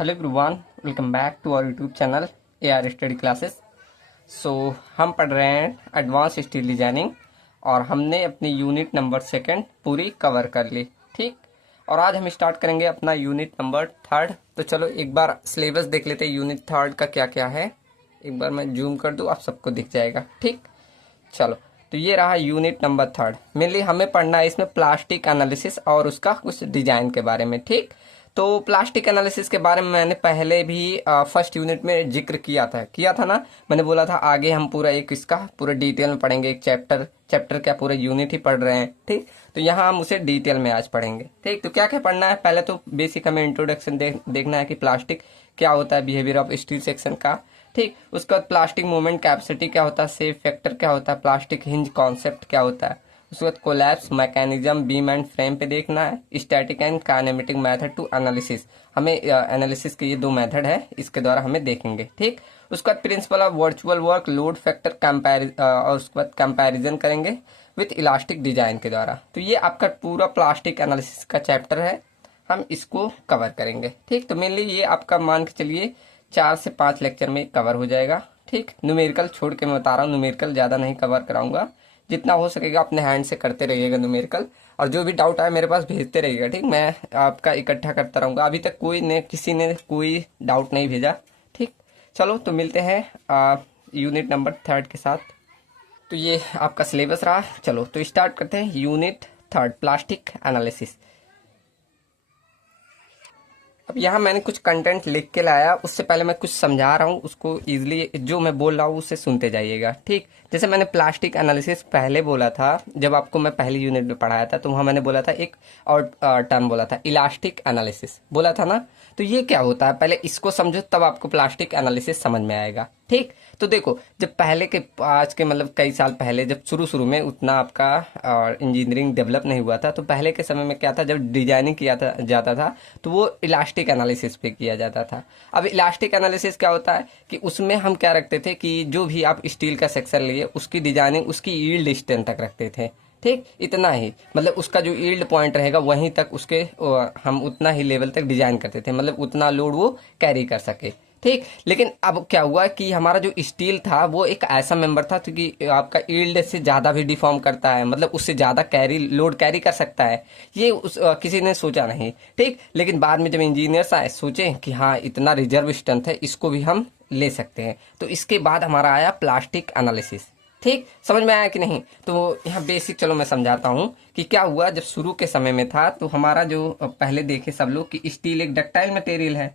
Hello everyone, welcome back to our YouTube channel AR study classes. So हम पढ़ रहे हैं एडवांस स्टील डिजाइनिंग और हमने अपनी यूनिट नंबर सेकंड पूरी कवर कर ली। ठीक, और आज हम स्टार्ट करेंगे अपना यूनिट नंबर थर्ड। तो चलो एक बार सिलेबस देख लेते हैं यूनिट थर्ड का क्या क्या है। एक बार मैं जूम कर दूँ, आप सबको दिख जाएगा। ठीक, चलो तो ये रहा यूनिट नंबर थर्ड। मेनली हमें पढ़ना है इसमें प्लास्टिक एनालिसिस और उसका कुछ डिजाइन के बारे में। ठीक, तो प्लास्टिक एनालिसिस के बारे में मैंने पहले भी फर्स्ट यूनिट में जिक्र किया था ना। मैंने बोला था आगे हम पूरा एक इसका पूरा डिटेल में पढ़ेंगे, एक चैप्टर क्या पूरा यूनिट ही पढ़ रहे हैं। ठीक, तो यहाँ हम उसे डिटेल में आज पढ़ेंगे। ठीक, तो क्या क्या पढ़ना है, पहले तो बेसिक हमें इंट्रोडक्शन देखना है कि प्लास्टिक क्या होता है, बिहेवियर ऑफ स्टील सेक्शन का। ठीक, उसके बाद प्लास्टिक मूवमेंट कैपेसिटी क्या होता है, सेफ फैक्टर क्या होता है, प्लास्टिक हिंज कॉन्सेप्ट क्या होता है। उसके बाद collapse mechanism beam and frame पे देखना है। Static and kinematic method to analysis, हमें एनालिसिस के ये दो मेथड है, इसके द्वारा हमें देखेंगे। ठीक, उसके बाद principle of virtual work load factor और उसके बाद कंपैरिजन करेंगे विथ इलास्टिक डिजाइन के द्वारा। तो ये आपका पूरा प्लास्टिक एनालिसिस का चैप्टर है, हम इसको कवर करेंगे। ठीक, तो मेनली ये आपका मान के चलिए 4 से 5 लेक्चर में कवर हो जाएगा। ठीक, न्यूमेरिकल छोड़ के मैं बता रहा हूँ, न्यूमेरिकल ज़्यादा नहीं कवर कराऊंगा, जितना हो सकेगा अपने हैंड से करते रहिएगा न्यूमेरिकल। और जो भी डाउट आए मेरे पास भेजते रहिएगा। ठीक, मैं आपका इकट्ठा करता रहूँगा। अभी तक किसी ने कोई डाउट नहीं भेजा। ठीक, चलो तो मिलते हैं यूनिट नंबर थर्ड के साथ। तो ये आपका सिलेबस रहा। चलो तो स्टार्ट करते हैं यूनिट थर्ड, प्लास्टिक एनालिसिस। अब यहाँ मैंने कुछ कंटेंट लिख के लाया, उससे पहले मैं कुछ समझा रहा हूँ, उसको इजीली जो मैं बोल रहा हूँ उसे सुनते जाइएगा। ठीक, जैसे मैंने प्लास्टिक एनालिसिस पहले बोला था, जब आपको मैं पहली यूनिट में पढ़ाया था, तो वहाँ मैंने बोला था एक और टर्म बोला था, इलास्टिक एनालिसिस बोला था ना। तो ये क्या होता है, पहले इसको समझो तब आपको प्लास्टिक एनालिसिस समझ में आएगा। ठीक, तो देखो जब पहले के आज के मतलब कई साल पहले, जब शुरू में उतना आपका इंजीनियरिंग डेवलप नहीं हुआ था, तो पहले के समय में क्या था, जब डिजाइनिंग जाता था तो वो इलास्टिक एनालिसिस पे किया जाता था। अब इलास्टिक एनालिसिस क्या होता है कि उसमें हम क्या रखते थे कि जो भी आप स्टील का सेक्शन लिए उसकी डिजाइनिंग उसकी यील्ड स्ट्रेंथ तक रखते थे। ठीक, इतना ही, मतलब उसका जो यील्ड पॉइंट रहेगा वहीं तक उसके हम उतना ही लेवल तक डिजाइन करते थे, मतलब उतना लोड वो कैरी कर सके। ठीक, लेकिन अब क्या हुआ कि हमारा जो स्टील था वो एक ऐसा मेंबर था कि आपका यील्ड से ज़्यादा भी डिफॉर्म करता है, मतलब उससे ज़्यादा लोड कैरी कर सकता है। ये किसी ने सोचा नहीं। ठीक, लेकिन बाद में जब इंजीनियर्स आए सोचे कि हाँ इतना रिजर्व स्ट्रेंथ है, इसको भी हम ले सकते हैं। तो इसके बाद हमारा आया प्लास्टिक एनालिसिस। ठीक, समझ में आया कि नहीं। तो यहाँ बेसिक चलो मैं समझाता हूँ कि क्या हुआ। जब शुरू के समय में था तो हमारा जो पहले देखे सब लोग कि स्टील एक डक्टाइल मटेरियल है।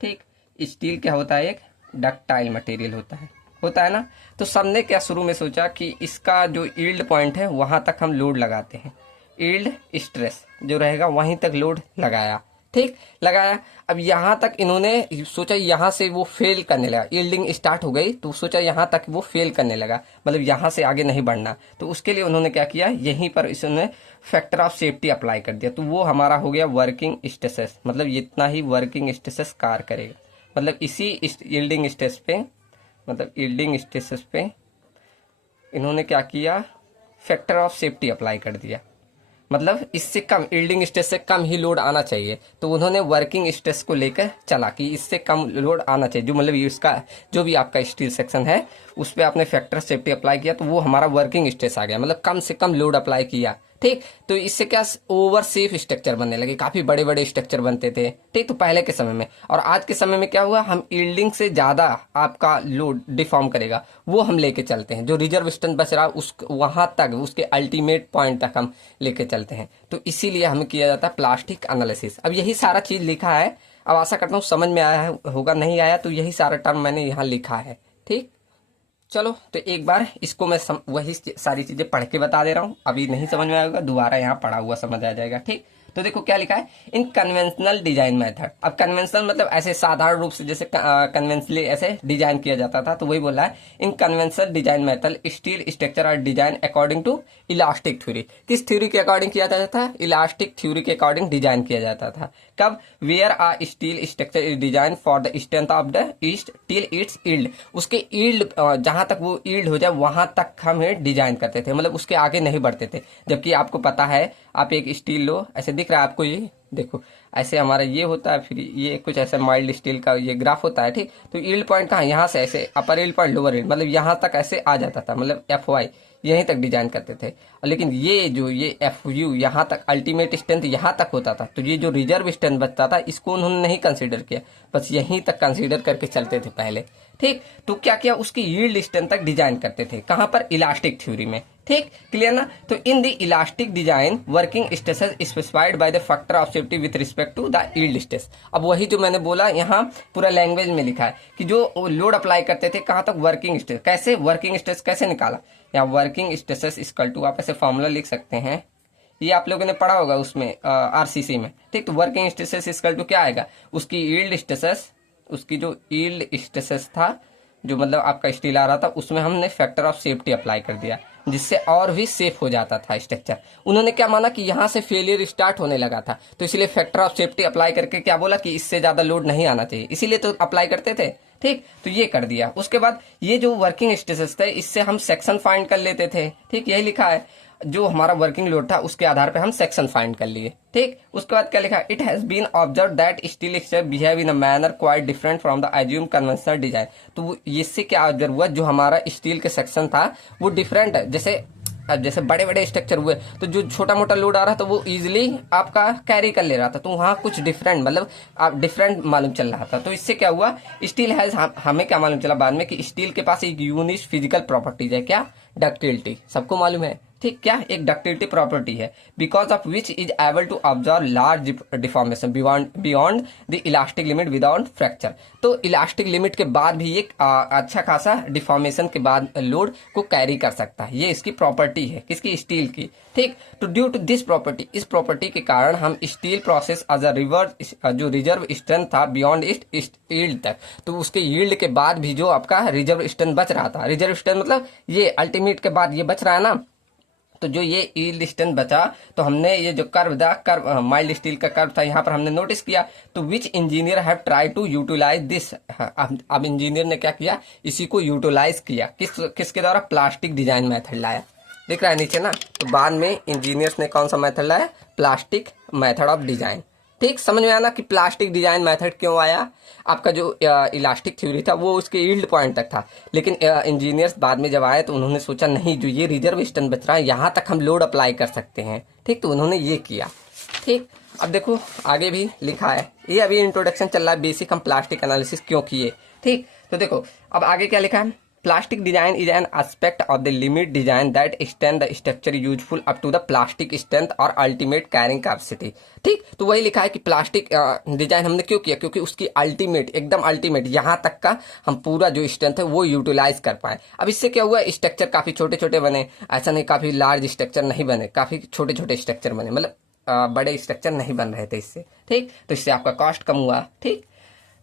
ठीक, स्टील क्या होता है, एक डक्टाइल मटेरियल होता है ना। तो सबने क्या शुरू में सोचा कि इसका जो यील्ड पॉइंट है वहां तक हम लोड लगाते हैं, यील्ड स्ट्रेस जो रहेगा वहीं तक लोड लगाया। ठीक, लगाया। अब यहाँ तक इन्होंने सोचा यहाँ से वो फेल करने लगा, यील्डिंग स्टार्ट हो गई तो सोचा यहाँ तक वो फेल करने लगा, मतलब यहाँ से आगे नहीं बढ़ना। तो उसके लिए उन्होंने क्या किया, यहीं पर इसने फैक्टर ऑफ सेफ्टी अप्लाई कर दिया। तो वो हमारा हो गया वर्किंग स्ट्रेसेस, मतलब इतना ही वर्किंग स्ट्रेसेस कार्य करेगा, मतलब इसी यील्डिंग स्ट्रेस पे, मतलब यील्डिंग स्ट्रेसेस पे इन्होंने क्या किया, फैक्टर ऑफ सेफ्टी अप्लाई कर दिया। मतलब इससे कम यील्डिंग स्ट्रेस से कम ही लोड आना चाहिए, तो उन्होंने वर्किंग स्ट्रेस को लेकर चला कि इससे कम लोड आना चाहिए। जो मतलब इसका जो भी आपका स्टील सेक्शन है उस पर आपने फैक्टर सेफ्टी अप्लाई किया तो वो हमारा वर्किंग स्ट्रेस आ गया, मतलब कम से कम लोड अप्लाई किया। ठीक, तो इससे क्या ओवर सेफ स्ट्रक्चर बनने लगे, काफी बड़े बड़े स्ट्रक्चर बनते थे। ठीक, तो पहले के समय में और आज के समय में क्या हुआ, हम यील्डिंग से ज्यादा आपका लोड डिफॉर्म करेगा वो हम लेके चलते हैं, जो रिजर्व स्ट्रेंथ बच रहा उस वहां तक उसके अल्टीमेट पॉइंट तक हम लेके चलते हैं। तो इसीलिए हमें किया जाता है प्लास्टिक एनालिसिस। अब यही सारा चीज लिखा है, अब आशा करता हूँ समझ में आया होगा, नहीं आया तो यही सारा टर्म मैंने यहाँ लिखा है। ठीक, चलो तो एक बार इसको मैं वही सारी चीजें पढ़ के बता दे रहा हूँ, अभी नहीं समझ में आएगा दोबारा यहाँ पढ़ा हुआ समझ आ जाएगा। ठीक, तो देखो क्या लिखा है, इन कन्वेंशनल डिजाइन मेथड। अब कन्वेंशनल मतलब ऐसे साधारण रूप से जैसे कन्वेंशनली ऐसे डिजाइन किया जाता था, तो वही बोला है in conventional design method steel structure और design according to elastic theory. किस थ्योरी के अकॉर्डिंग किया जाता था, इलास्टिक थ्योरी के अकॉर्डिंग डिजाइन किया जाता था। कब, where a steel structure is design for the strength of the east till its yield. उसके यील्ड जहां तक वो यील्ड हो जाए वहां तक हम डिजाइन करते थे, मतलब उसके आगे नहीं बढ़ते थे। जबकि आपको पता है, आप एक स्टील लो, ऐसे दिख रहा है आपको, ये देखो ऐसे हमारा ये होता है, फिर ये कुछ ऐसे माइल्ड स्टील का ये ग्राफ होता है, ठीक। तो यील्ड पॉइंट कहाँ, यहाँ से ऐसे अपर यील्ड पॉइंट लोअर यील्ड, मतलब यहाँ तक ऐसे आ जाता था, मतलब FY यहीं तक डिजाइन करते थे। लेकिन ये जो ये FU यहाँ तक अल्टीमेट स्ट्रेंथ यहाँ तक होता था, तो ये जो रिजर्व स्ट्रेंथ बचता था इसको उन्होंने नहीं कंसीडर किया, बस यहीं तक कंसीडर करके चलते थे पहले, ठीक। तो क्या किया, उसकी यील्ड स्ट्रेंथ तक डिजाइन करते थे, कहाँ पर, इलास्टिक थ्योरी में, ठीक, क्लियर ना। तो in the elastic design working stresses specified by the factor of safety with respect to the yield stress. अब वही जो मैंने बोला यहाँ पूरा लैंग्वेज में लिखा है कि जो लोड अप्लाई करते थे कहाँ तक, वर्किंग स्ट्रेस, कैसे वर्किंग स्ट्रेस कैसे निकाला, या वर्किंग स्ट्रेसेस इक्वल टू, आप ऐसे फॉर्मूला लिख सकते हैं, ये आप लोगों ने पढ़ा होगा उसमें RCC में, ठीक। तो वर्किंग स्ट्रेसेस इक्वल टू क्या आएगा, उसकी यील्ड स्ट्रेसेस, उसकी जो यील्ड स्ट्रेसेस था, जो मतलब आपका स्टील आ रहा था, उसमें हमने फैक्टर ऑफ सेफ्टी अप्लाई कर दिया, जिससे और भी सेफ हो जाता था स्ट्रक्चर। उन्होंने क्या माना कि यहाँ से फेलियर स्टार्ट होने लगा था, तो इसलिए फैक्टर ऑफ सेफ्टी अप्लाई करके क्या बोला कि इससे ज्यादा लोड नहीं आना चाहिए, इसीलिए तो अप्लाई करते थे, ठीक। तो ये कर दिया। उसके बाद ये जो वर्किंग स्ट्रेसेस थे, इससे हम सेक्शन फाइंड कर लेते थे, ठीक, यही लिखा है, जो हमारा वर्किंग लोड था उसके आधार पे हम सेक्शन फाइंड कर लिए, ठीक। उसके बाद क्या लिखा, it has been observe that steel structure behave in a manner quite different from the assume conventional design. तो इससे क्या ऑब्जर्व हुआ, जो हमारा स्टील के सेक्शन था वो डिफरेंट है, जैसे बड़े बड़े स्ट्रक्चर हुए तो जो छोटा मोटा लोड आ रहा था वो इजीली आपका कैरी कर ले रहा था, तो वहाँ कुछ डिफरेंट, मतलब आप डिफरेंट मालूम चल रहा था। तो इससे क्या हुआ, स्टील हैज, हमें क्या मालूम चला बाद में कि स्टील के पास एक यूनिक फिजिकल प्रॉपर्टीज है, क्या, डक्टिलिटी, सबको मालूम है, ठीक, क्या, एक डक्टिलिटी प्रॉपर्टी है, because of which is able to observe large deformation beyond the elastic limit without fracture. तो इलास्टिक लिमिट के बाद भी एक अच्छा खासा डिफॉर्मेशन के बाद लोड को कैरी कर सकता है, ये इसकी प्रॉपर्टी है, किसकी, स्टील की, ठीक। तो ड्यू टू दिस प्रॉपर्टी, इस प्रॉपर्टी के कारण हम steel process as a reverse, जो रिजर्व स्ट्रेंथ था बियॉन्ड यील्ड तक, तो उसके यील्ड के बाद भी जो आपका रिजर्व स्ट्रेंथ बच रहा था, रिजर्व स्ट्रेंथ मतलब ये अल्टीमेट के बाद ये बच रहा है ना, तो जो ये यील्ड स्ट्रेंथ बचा, तो हमने ये जो कर्व माइल्ड स्टील का कर्व था यहाँ पर हमने नोटिस किया, तो which engineer have try to utilise this. अब इंजीनियर ने क्या किया, इसी को यूटिलाइज किया, किसके द्वारा, प्लास्टिक डिजाइन मेथड लाया, दिख रहा है नीचे ना। तो बाद में इंजीनियर्स ने कौन सा मेथड लाया, प्लास्टिक मेथड ऑफ डिजाइन, ठीक। समझ में आना कि प्लास्टिक डिजाइन मेथड क्यों आया, आपका जो इलास्टिक थ्योरी था वो उसके यील्ड पॉइंट तक था, लेकिन इंजीनियर्स बाद में जब आए तो उन्होंने सोचा नहीं, जो ये रिजर्व स्ट्रेंथ बच रहा है यहाँ तक हम लोड अप्लाई कर सकते हैं, ठीक। तो उन्होंने ये किया, ठीक। अब देखो आगे भी लिखा है, ये अभी इंट्रोडक्शन चल रहा है, बेसिक हम प्लास्टिक एनालिसिस क्यों किए, ठीक। तो देखो अब आगे क्या लिखा है, plastic design is an aspect of the limit design that extend the structure useful up to the plastic strength और अल्टीमेट कैरिंग कैपेसिटी, ठीक। तो वही लिखा है कि प्लास्टिक डिजाइन हमने क्यों किया, क्योंकि उसकी अल्टीमेट, एकदम अल्टीमेट यहाँ तक का हम पूरा जो स्ट्रेंथ है वो यूटिलाइज कर पाए। अब इससे क्या हुआ, स्ट्रक्चर काफी छोटे छोटे बने, ऐसा नहीं काफी लार्ज स्ट्रक्चर नहीं बने, काफी छोटे छोटे स्ट्रक्चर बने, मतलब बड़े स्ट्रक्चर नहीं बन रहे थे इससे, ठीक। तो इससे आपका कॉस्ट कम हुआ, ठीक।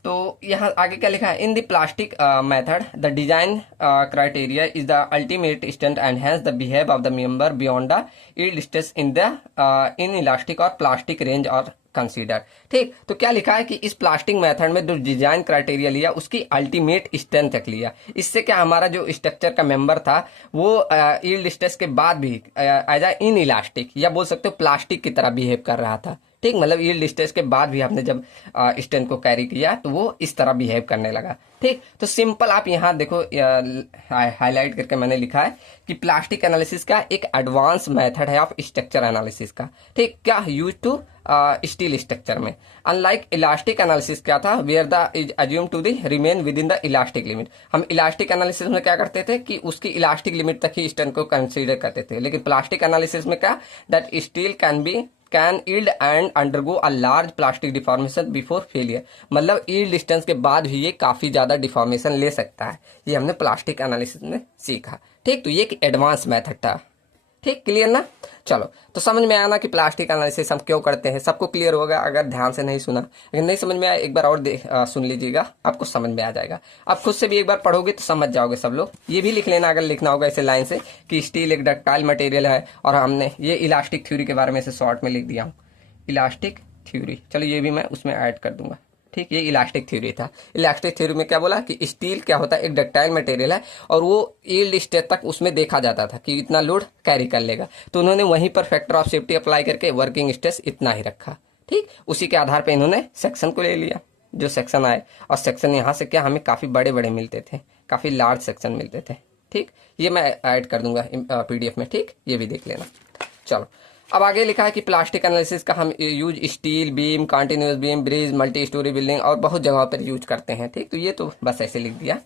तो यहाँ आगे क्या लिखा है, in the plastic method the design criteria is the ultimate strength and hence the behave of the member beyond the yield stress in the in elastic और प्लास्टिक रेंज और कंसीडर, ठीक। तो क्या लिखा है कि इस प्लास्टिक मेथड में जो डिजाइन क्राइटेरिया लिया उसकी अल्टीमेट स्ट्रेंथ तक लिया, इससे क्या हमारा जो स्ट्रक्चर का मेंबर था वो यील्ड स्ट्रेस के बाद भी एज अ इन इलास्टिक, या बोल सकते हो प्लास्टिक की तरह बिहेव कर रहा था, ठीक। मतलब यील्ड स्ट्रेस के बाद भी आपने जब स्ट्रेंथ को कैरी किया तो वो इस तरह बिहेव करने लगा, ठीक। तो सिंपल आप यहाँ देखो हाईलाइट करके मैंने लिखा है कि प्लास्टिक एनालिसिस का एक एडवांस मेथड है ऑफ स्ट्रक्चर एनालिसिस का, ठीक। क्या यूज टू स्टील स्ट्रक्चर में, अनलाइक इलास्टिक एनालिसिस क्या था, where the is assume to the remain within the elastic limit. हम इलास्टिक एनालिसिस में क्या करते थे कि उसकी इलास्टिक लिमिट तक ही स्ट्रेंथ को कंसीडर करते थे, लेकिन प्लास्टिक एनालिसिस में क्या, that steel can yield and undergo a large plastic deformation before failure, मतलब yield distance के बाद भी ये काफी ज्यादा डिफॉर्मेशन ले सकता है, ये हमने प्लास्टिक एनालिसिस में सीखा, ठीक। तो ये एक एडवांस मेथड था, ठीक, क्लियर ना। चलो तो समझ में आया ना कि प्लास्टिक एनालिसिस हम क्यों करते हैं, सबको क्लियर होगा अगर ध्यान से नहीं सुना, अगर नहीं समझ में आया एक बार और सुन लीजिएगा, आपको समझ में आ जाएगा, आप खुद से भी एक बार पढ़ोगे तो समझ जाओगे सब लोग। ये भी लिख लेना अगर लिखना होगा ऐसे लाइन से कि स्टील एक डक्टाइल मटेरियल है, और हमने ये इलास्टिक थ्योरी के बारे में से शॉर्ट में लिख दिया हूँ, इलास्टिक थ्योरी, चलो ये भी मैं उसमें ऐड कर दूंगा, ठीक, ये इलास्टिक थ्योरी था। इलास्टिक थ्योरी में क्या बोला कि स्टील क्या होता है, एक डक्टाइल मटेरियल है और वो यील्ड स्टेट तक उसमें देखा जाता था कि इतना लोड कैरी कर लेगा, तो उन्होंने वहीं पर फैक्टर ऑफ सेफ्टी अप्लाई करके वर्किंग स्ट्रेस इतना ही रखा। ठीक, उसी के आधार पर इन्होंने सेक्शन को ले लिया, जो सेक्शन आए, और सेक्शन यहाँ से क्या हमें काफ़ी बड़े बड़े मिलते थे, काफ़ी लार्ज सेक्शन मिलते थे। ठीक, ये मैं ऐड कर दूंगा PDF में। ठीक, ये भी देख लेना। चलो, अब आगे लिखा है कि प्लास्टिक एनालिसिस का हम use steel beam, continuous beam, bridge, multi storey building और बहुत जगहों पर यूज करते हैं। ठीक, तो ये तो बस ऐसे लिख दिया।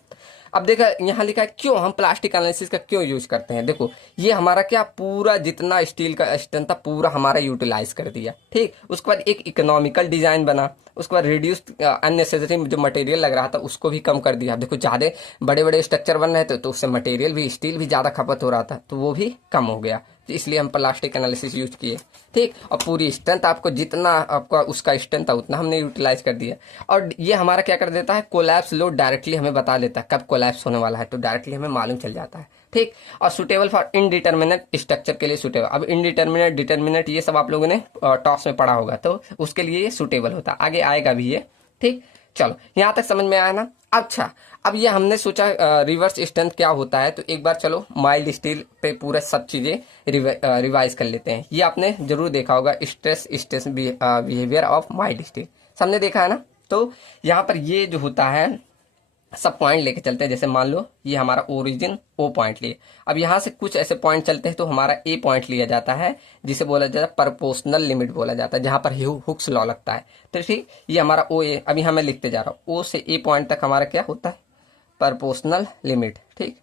अब देखा यहाँ लिखा है क्यों हम प्लास्टिक एनालिसिस का क्यों यूज करते हैं। देखो, ये हमारा क्या पूरा जितना स्टील का स्ट्रेंथ था पूरा हमारा यूटिलाइज कर दिया। ठीक, उसके बाद एक इकोनॉमिकल डिजाइन बना, उसके बाद रिड्यूस अननेसेसरी जो मटेरियल लग रहा था उसको भी कम कर दिया। देखो, ज़्यादा बड़े बड़े स्ट्रक्चर बन रहे थे तो उससे मटेरियल भी, स्टील भी ज़्यादा खपत हो रहा था, तो वो भी कम हो गया, तो इसलिए हम प्लास्टिक एनालिसिस यूज किए। ठीक, और पूरी स्ट्रेंथ आपको जितना आपका उसका स्ट्रेंथ था उतना हमने यूटिलाइज कर दिया। और ये हमारा क्या कर देता है, कोलैप्स लोड डायरेक्टली हमें बता देता है कब कोलैप्स होने वाला है, तो डायरेक्टली हमें मालूम चल जाता है। ठीक, और सुटेबल फॉर इनडिटर्मिनेट स्ट्रक्चर के लिए सुटेबल। अब इनडिटर्मिनेट, डिटर्मिनेट ये सब आप लोगों ने टॉस में पढ़ा होगा, तो उसके लिए ये सुटेबल होता है, आगे आएगा भी ये। ठीक, चलो यहाँ तक समझ में आया ना। अच्छा, अब ये हमने सोचा रिवर्स स्ट्रेंथ क्या होता है, तो एक बार चलो माइल्ड स्टील पे पूरा सब चीजें रिवाइज कर लेते हैं। ये आपने जरूर देखा होगा, stress behaviour of mild steel, सबने देखा है ना। तो यहाँ पर ये जो होता है सब पॉइंट लेके चलते हैं। जैसे मान लो ये हमारा ओरिजिन O पॉइंट लिए, अब यहाँ से कुछ ऐसे पॉइंट चलते हैं तो हमारा A पॉइंट लिया जाता है, जिसे बोला जाता है प्रोपोर्शनल लिमिट बोला जाता है, जहां पर हुक्स लॉ लगता है। तो ठीक, ये हमारा OA, अब यहाँ मैं लिखते जा रहा हूँ, O से A पॉइंट तक हमारा क्या होता है, प्रोपोर्शनल लिमिट। ठीक,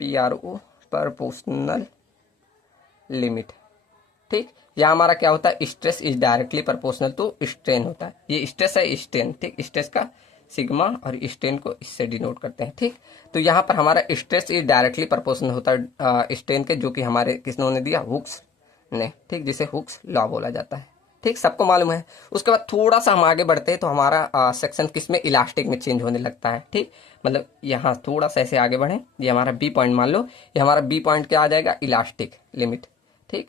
PRO, प्रोपोर्शनल लिमिट। ठीक, यहाँ हमारा क्या होता है, stress is directly proportional to strain होता है। ये स्ट्रेस है, स्ट्रेन। ठीक, स्ट्रेस का सिग्मा और स्ट्रेन को इससे डिनोट करते हैं। ठीक, तो यहाँ पर हमारा स्ट्रेस इज डायरेक्टली प्रोपोर्शनल होता है स्ट्रेन के, जो कि हमारे किसने दिया, हुक्स ने। ठीक, जिसे हुक्स लॉ बोला जाता है। ठीक, सबको मालूम है। उसके बाद थोड़ा सा हम आगे बढ़ते हैं तो हमारा सेक्शन किस में, इलास्टिक में चेंज होने लगता है। ठीक, मतलब यहाँ थोड़ा सा ऐसे आगे बढ़े, ये हमारा B पॉइंट मान लो, ये हमारा B पॉइंट क्या आ जाएगा, इलास्टिक लिमिट। ठीक,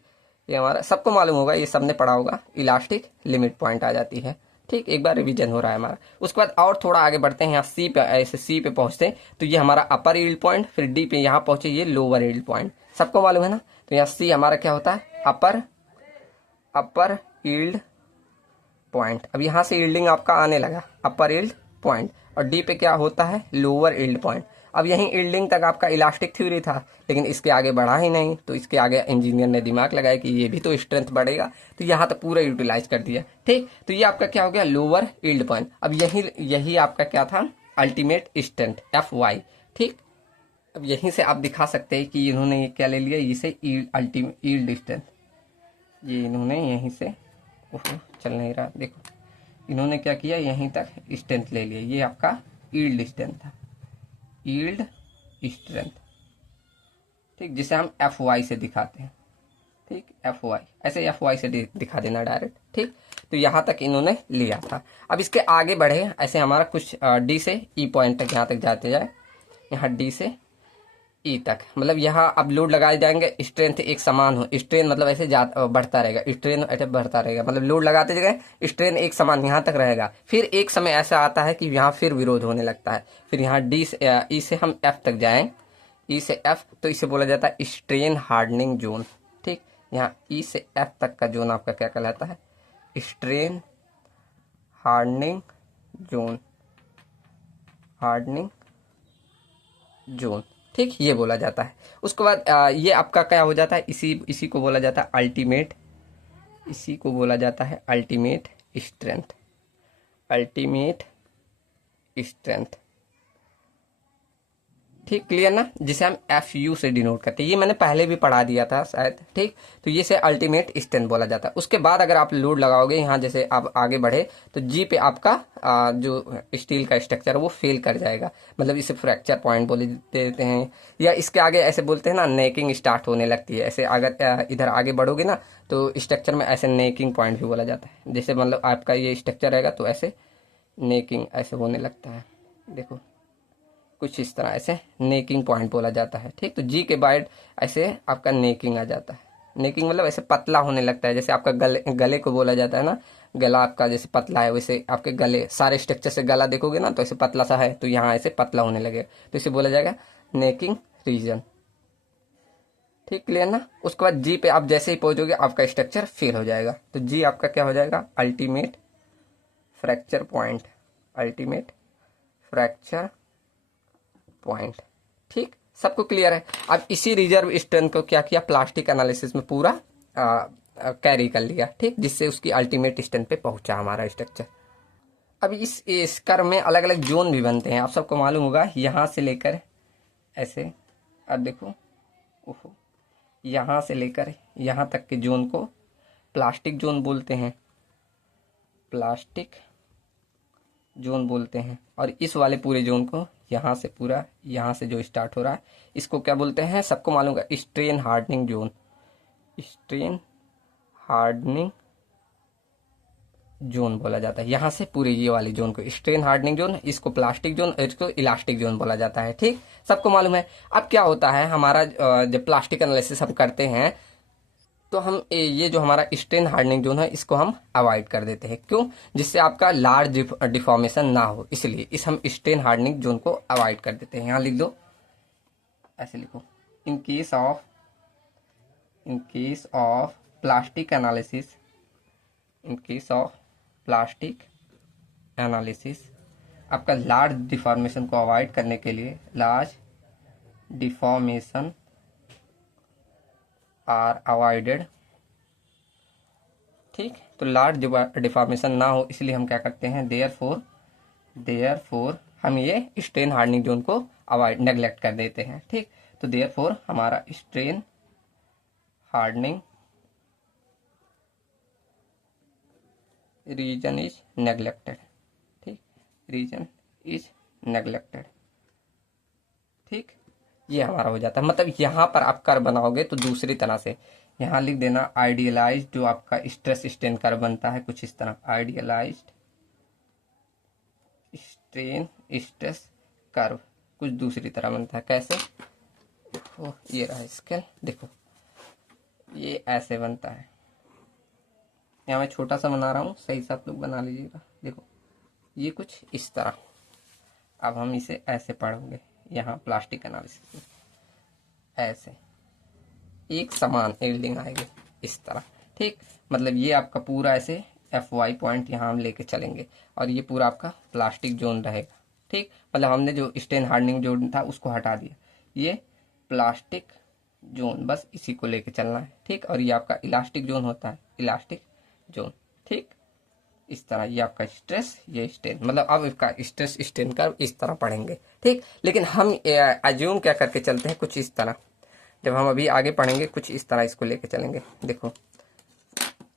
ये हमारा सबको मालूम होगा, ये सबने पढ़ा होगा, इलास्टिक लिमिट पॉइंट आ जाती है। ठीक, एक बार रिवीजन हो रहा है हमारा। उसके बाद और थोड़ा आगे बढ़ते हैं, यहाँ C पे, ऐसे C पे पहुंचते हैं तो ये हमारा अपर यील्ड पॉइंट, फिर D पे यहाँ पहुंचे ये लोअर यील्ड पॉइंट, सबको मालूम है ना। तो यहाँ C हमारा क्या होता है, अपर यील्ड पॉइंट। अब यहाँ से यील्डिंग आपका आने लगा, अपर यील्ड पॉइंट, और D पे क्या होता है, लोअर यील्ड पॉइंट। अब यहीं यील्डिंग तक आपका इलास्टिक थ्योरी था, लेकिन इसके आगे बढ़ा ही नहीं, तो इसके आगे इंजीनियर ने दिमाग लगाया कि ये भी तो स्ट्रेंथ बढ़ेगा, तो यहाँ तक पूरा यूटिलाइज कर दिया। ठीक, तो ये आपका क्या हो गया, लोअर यील्ड पॉइंट। अब यही आपका क्या था, अल्टीमेट स्ट्रेंथ FY। ठीक, अब यहीं से आप दिखा सकते हैं कि इन्होंने ये क्या ले लिया, इसे अल्टीमेट यील्ड स्ट्रेंथ, ये इन्होंने यहीं से, चल नहीं रहा, देखो इन्होंने क्या किया, यहीं तक स्ट्रेंथ ले लिया, ये आपका यील्ड स्ट्रेंथ था, यील्ड स्ट्रेंथ। ठीक, जिसे हम FY से दिखाते हैं। ठीक, FY, ऐसे FY से दिखा देना डायरेक्ट। ठीक, तो यहाँ तक इन्होंने लिया था। अब इसके आगे बढ़े, ऐसे हमारा कुछ D से E पॉइंट तक यहाँ तक जाते जाए, यहाँ D से E तक, मतलब यहाँ अब लोड लगाए जाएंगे, स्ट्रेंथ एक समान हो, स्ट्रेन मतलब ऐसे बढ़ता रहेगा, स्ट्रेन ऐसे बढ़ता रहेगा, मतलब लोड लगाते जगह स्ट्रेन एक समान यहाँ तक रहेगा। फिर एक समय ऐसा आता है कि यहाँ फिर विरोध होने लगता है, फिर यहाँ D से E से हम F तक जाएं, E से F, तो इसे बोला जाता है स्ट्रेन हार्डनिंग जोन। ठीक, यहाँ E से F तक का जोन आपका क्या कहलाता है, strain hardening zone, hardening zone. ठीक, ये बोला जाता है। उसके बाद ये आपका क्या हो जाता है, इसी को बोला जाता है अल्टीमेट, इसी को बोला जाता है अल्टीमेट स्ट्रेंथ, अल्टीमेट स्ट्रेंथ। ठीक, क्लियर ना, जिसे हम FU से डिनोट करते हैं, ये मैंने पहले भी पढ़ा दिया था शायद। ठीक, तो ये से अल्टीमेट स्ट्रेंथ बोला जाता है। उसके बाद अगर आप लोड लगाओगे यहाँ, जैसे आप आगे बढ़े तो G पे आपका जो स्टील का स्ट्रक्चर है वो फेल कर जाएगा, मतलब इसे फ्रैक्चर पॉइंट बोले देते हैं, या इसके आगे ऐसे बोलते हैं ना, नेकिंग स्टार्ट होने लगती है। ऐसे अगर इधर आगे बढ़ोगे ना तो स्ट्रक्चर में ऐसे नेकिंग पॉइंट भी बोला जाता है, जैसे मतलब आपका ये स्ट्रक्चर रहेगा तो ऐसे नेकिंग ऐसे होने लगता है, देखो कुछ इस तरह, ऐसे नेकिंग पॉइंट बोला जाता है। ठीक, तो G के बाद ऐसे आपका नेकिंग आ जाता है। नेकिंग मतलब ऐसे पतला होने लगता है, जैसे आपका गले गले को बोला जाता है ना, गला आपका जैसे पतला है, वैसे आपके गले सारे स्ट्रक्चर से गला देखोगे ना तो ऐसे पतला सा है, तो यहाँ ऐसे पतला होने लगेगा, तो इसे बोला जाएगा नेकिंग रीजन। ठीक, क्लियर ना। उसके बाद जी पे आप जैसे ही पहुंचोगे आपका स्ट्रक्चर फेल हो जाएगा, तो जी आपका क्या हो जाएगा, ultimate fracture point, ultimate fracture point. ठीक, सबको क्लियर है। अब इसी रिजर्व स्ट्रेंथ को क्या किया, प्लास्टिक एनालिसिस में पूरा कैरी कर लिया, ठीक, जिससे उसकी अल्टीमेट स्ट्रेंथ पे पहुंचा हमारा स्ट्रक्चर। अब इस कर्व में अलग अलग जोन भी बनते हैं, आप सबको मालूम होगा, यहाँ से लेकर ऐसे, अब देखो, ओहो, यहाँ से लेकर यहाँ तक के जोन को प्लास्टिक जोन बोलते हैं, प्लास्टिक जोन बोलते हैं। और इस वाले पूरे जोन को यहाँ से पूरा, यहाँ से जो स्टार्ट हो रहा है इसको क्या बोलते हैं, सबको मालूम है, strain hardening zone, strain hardening zone बोला जाता है। यहाँ से पूरे ये वाली जोन को स्ट्रेन हार्डनिंग जोन, इसको प्लास्टिक जोन, इसको इलास्टिक जोन बोला जाता है। ठीक, सबको मालूम है। अब क्या होता है हमारा, जब प्लास्टिक एनालिसिस हम करते हैं तो हम ये जो हमारा स्ट्रेन हार्डनिंग जोन है इसको हम अवॉइड कर देते हैं। क्यों, जिससे आपका लार्ज डिफॉर्मेशन ना हो, इसलिए इस हम स्ट्रेन हार्डनिंग जोन को अवॉइड कर देते हैं। यहाँ लिख दो, ऐसे लिखो, इन case of plastic analysis, in case of plastic analysis आपका लार्ज डिफॉर्मेशन को अवॉइड करने के लिए, लार्ज डिफॉर्मेशन आर अवॉइडेड। ठीक, तो लार्ज डिफॉर्मेशन ना हो इसलिए हम क्या करते हैं, देयरफॉर हम ये स्ट्रेन हार्डनिंग जोन को अवॉइड, नेग्लेक्ट कर देते हैं। ठीक, तो देयरफॉर हमारा strain hardening region is neglected. ठीक, रीजन इज नेग्लेक्टेड। ठीक, ये हमारा हो जाता है। मतलब यहाँ पर आप कर्व बनाओगे तो दूसरी तरह से, यहाँ लिख देना आइडियलाइज, जो आपका स्ट्रेस स्ट्रेन कर्व बनता है कुछ इस तरह, आइडियलाइज्ड स्ट्रेन स्ट्रेस कर्व कुछ दूसरी तरह बनता है। कैसे, ओ, ये रहा स्केल, देखो ये ऐसे बनता है। यहाँ मैं छोटा सा बना रहा हूँ, सही से आप लोग बना लीजिएगा। देखो ये कुछ इस तरह, अब हम इसे ऐसे पढ़ोगे यहाँ प्लास्टिक एनालिसिस में, ऐसे एक समान एल्डिंग आएगी इस तरह। ठीक, मतलब ये आपका पूरा ऐसे FY पॉइंट यहाँ हम लेके चलेंगे और ये पूरा आपका प्लास्टिक जोन रहेगा। ठीक, मतलब हमने जो स्ट्रेन हार्डनिंग जोन था उसको हटा दिया, ये प्लास्टिक जोन, बस इसी को लेके चलना है। ठीक, और ये आपका इलास्टिक जोन होता है, इलास्टिक जोन। ठीक, इस तरह ये आपका स्ट्रेस, ये स्ट्रेन, मतलब अब इसका स्ट्रेस स्ट्रेन कर्व इस तरह पढ़ेंगे। ठीक, लेकिन हम अज्यूम क्या करके चलते हैं, कुछ इस तरह, जब हम अभी आगे पढ़ेंगे कुछ इस तरह इसको लेके चलेंगे। देखो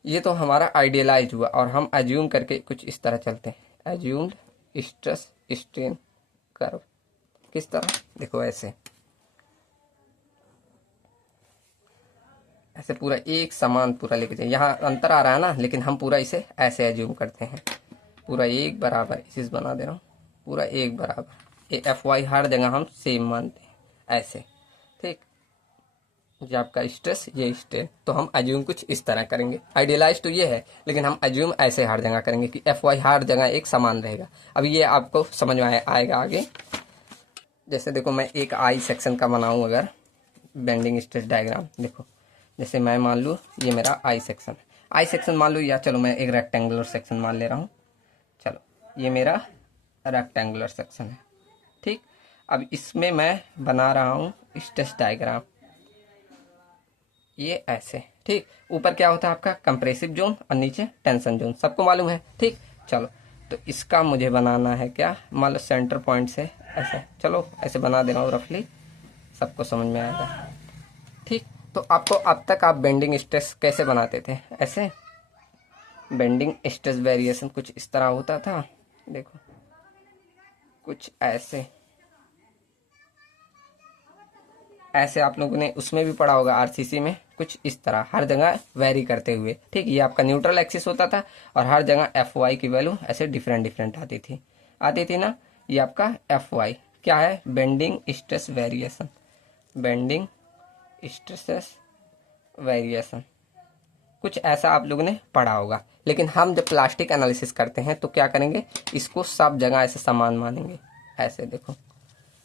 ये तो हमारा आइडियलाइज हुआ और हम अज्यूम करके कुछ इस तरह चलते हैं, अज्यूम्ड स्ट्रेस स्ट्रेन कर्व किस तरह, देखो ऐसे, ऐसे पूरा एक समान पूरा लेके जाए। यहाँ अंतर आ रहा है ना, लेकिन हम पूरा इसे ऐसे एज्यूम करते हैं, पूरा एक बराबर, इसे बना दे रहा हूँ, पूरा एक बराबर, ये FY हर जगह हम सेम मानते हैं ऐसे। ठीक, ये आपका स्ट्रेस, ये स्ट्रेन, तो हम अज्यूम कुछ इस तरह करेंगे। आइडियलाइज तो ये है, लेकिन हम अज्यूम ऐसे हर जगह करेंगे कि FY हर जगह एक समान रहेगा। अब ये आपको समझ में आएगा आगे। जैसे देखो मैं एक आई सेक्शन का बनाऊँ अगर बेंडिंग स्ट्रेस डायग्राम, देखो जैसे मैं मान लूँ ये मेरा आई सेक्शन है, आई सेक्शन मान लूँ, या चलो मैं एक रेक्टेंगुलर सेक्शन मान ले रहा हूँ, चलो ये मेरा रेक्टेंगुलर सेक्शन है। ठीक, अब इसमें मैं बना रहा हूँ स्ट्रेस डायग्राम, ये ऐसे। ठीक, ऊपर क्या होता है आपका कंप्रेसिव जोन और नीचे टेंशन जोन, सबको मालूम है। ठीक, चलो तो इसका मुझे बनाना है क्या, मान लो सेंटर पॉइंट से ऐसे, चलो ऐसे बना दे रहा हूँ रफली, सबको समझ में आएगा। ठीक, तो आपको अब तक आप बेंडिंग स्ट्रेस कैसे बनाते थे, ऐसे बेंडिंग स्ट्रेस वेरिएशन कुछ इस तरह होता था, देखो कुछ ऐसे, ऐसे आप लोगों ने उसमें भी पढ़ा होगा RCC में, कुछ इस तरह हर जगह वेरी करते हुए। ठीक, ये आपका न्यूट्रल एक्सिस होता था और हर जगह FY की वैल्यू ऐसे डिफरेंट डिफरेंट आती थी ना। ये आपका FY क्या है, bending stress variation, bending stress variation, कुछ ऐसा आप लोगों ने पढ़ा होगा। लेकिन हम जब प्लास्टिक एनालिसिस करते हैं तो क्या करेंगे, इसको सब जगह ऐसे समान मानेंगे। ऐसे देखो,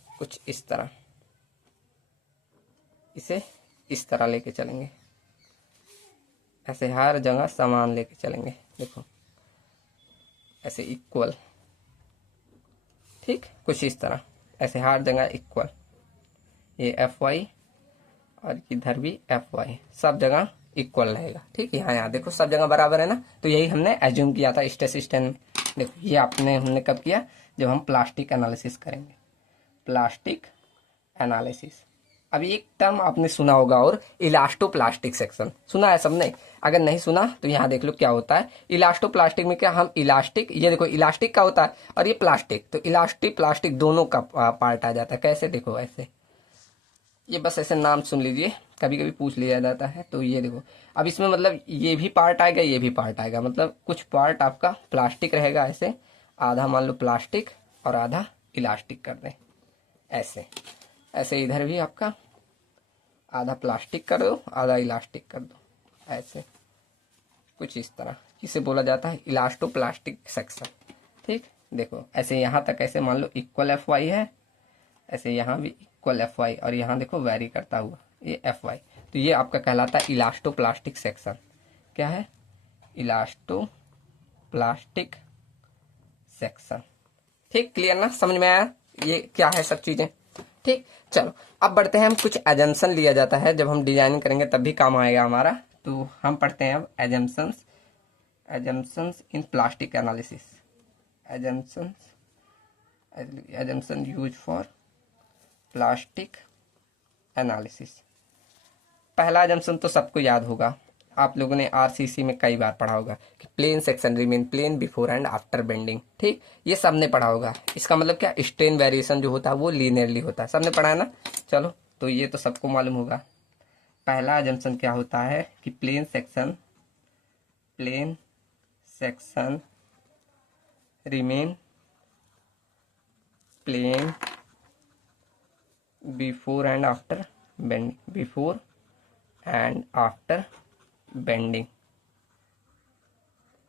कुछ इस तरह, इसे इस तरह लेके चलेंगे, ऐसे हर जगह समान लेके चलेंगे। देखो ऐसे इक्वल, ठीक, कुछ इस तरह, ऐसे हर जगह इक्वल। ये एफ वाई और इधर भी एफ वाई, सब जगह इक्वल रहेगा। ठीक, यहाँ देखो सब जगह बराबर है ना। तो यही हमने एज्यूम किया था स्ट्रेस स्ट्रेन में। देखो ये हमने कब किया, जब हम प्लास्टिक एनालिसिस करेंगे, प्लास्टिक एनालिसिस। अभी एक टर्म आपने सुना होगा, और इलास्टोप्लास्टिक सेक्शन सुना है सबने? अगर नहीं सुना तो यहाँ देख लो क्या होता है। इलास्टोप्लास्टिक में क्या, हम इलास्टिक, ये देखो इलास्टिक का होता है और ये प्लास्टिक, तो इलास्टिक प्लास्टिक दोनों का पार्ट आ जाता है। कैसे, देखो ऐसे, ये बस ऐसे नाम सुन लीजिए, कभी कभी पूछ लिया जाता है। तो ये देखो, अब इसमें मतलब ये भी पार्ट आएगा, ये भी पार्ट आएगा, मतलब कुछ पार्ट आपका प्लास्टिक रहेगा, ऐसे आधा मान लो प्लास्टिक और आधा इलास्टिक कर दें, ऐसे ऐसे इधर भी आपका आधा प्लास्टिक कर दो, आधा इलास्टिक कर दो, ऐसे कुछ इस तरह। इसे बोला जाता है इलास्टोप्लास्टिक सेक्शन। ठीक, देखो ऐसे यहाँ तक ऐसे मान लो इक्वल एफ वाई है, ऐसे यहाँ भी इक्वल एफ वाई, और यहाँ देखो वैरी करता हुआ ये एफ वाई। तो ये आपका कहलाता है इलास्टोप्लास्टिक सेक्शन। क्या है, इलास्टोप्लास्टिक सेक्शन। ठीक, क्लियर ना, समझ में आया ये क्या है सब चीजें? ठीक, चलो अब बढ़ते हैं हम। कुछ एजम्पशन लिया जाता है जब हम डिजाइनिंग करेंगे, तब भी काम आएगा हमारा। तो हम पढ़ते हैं अब assumptions, assumptions in plastic analysis, assumptions, assumption use for plastic analysis. पहला एजम्पशन तो सबको याद होगा, आप लोगों ने आरसीसी में कई बार पढ़ा होगा कि plane section remain plane before and after bending. ठीक, ये सबने पढ़ा होगा। इसका मतलब क्या, स्ट्रेन वेरिएशन जो होता है वो लीनियरली होता है, सबने पढ़ा है ना। चलो, तो ये तो सबको मालूम होगा। पहला एजम्पशन क्या होता है कि plane section remain plane before and after bending, before and after bending.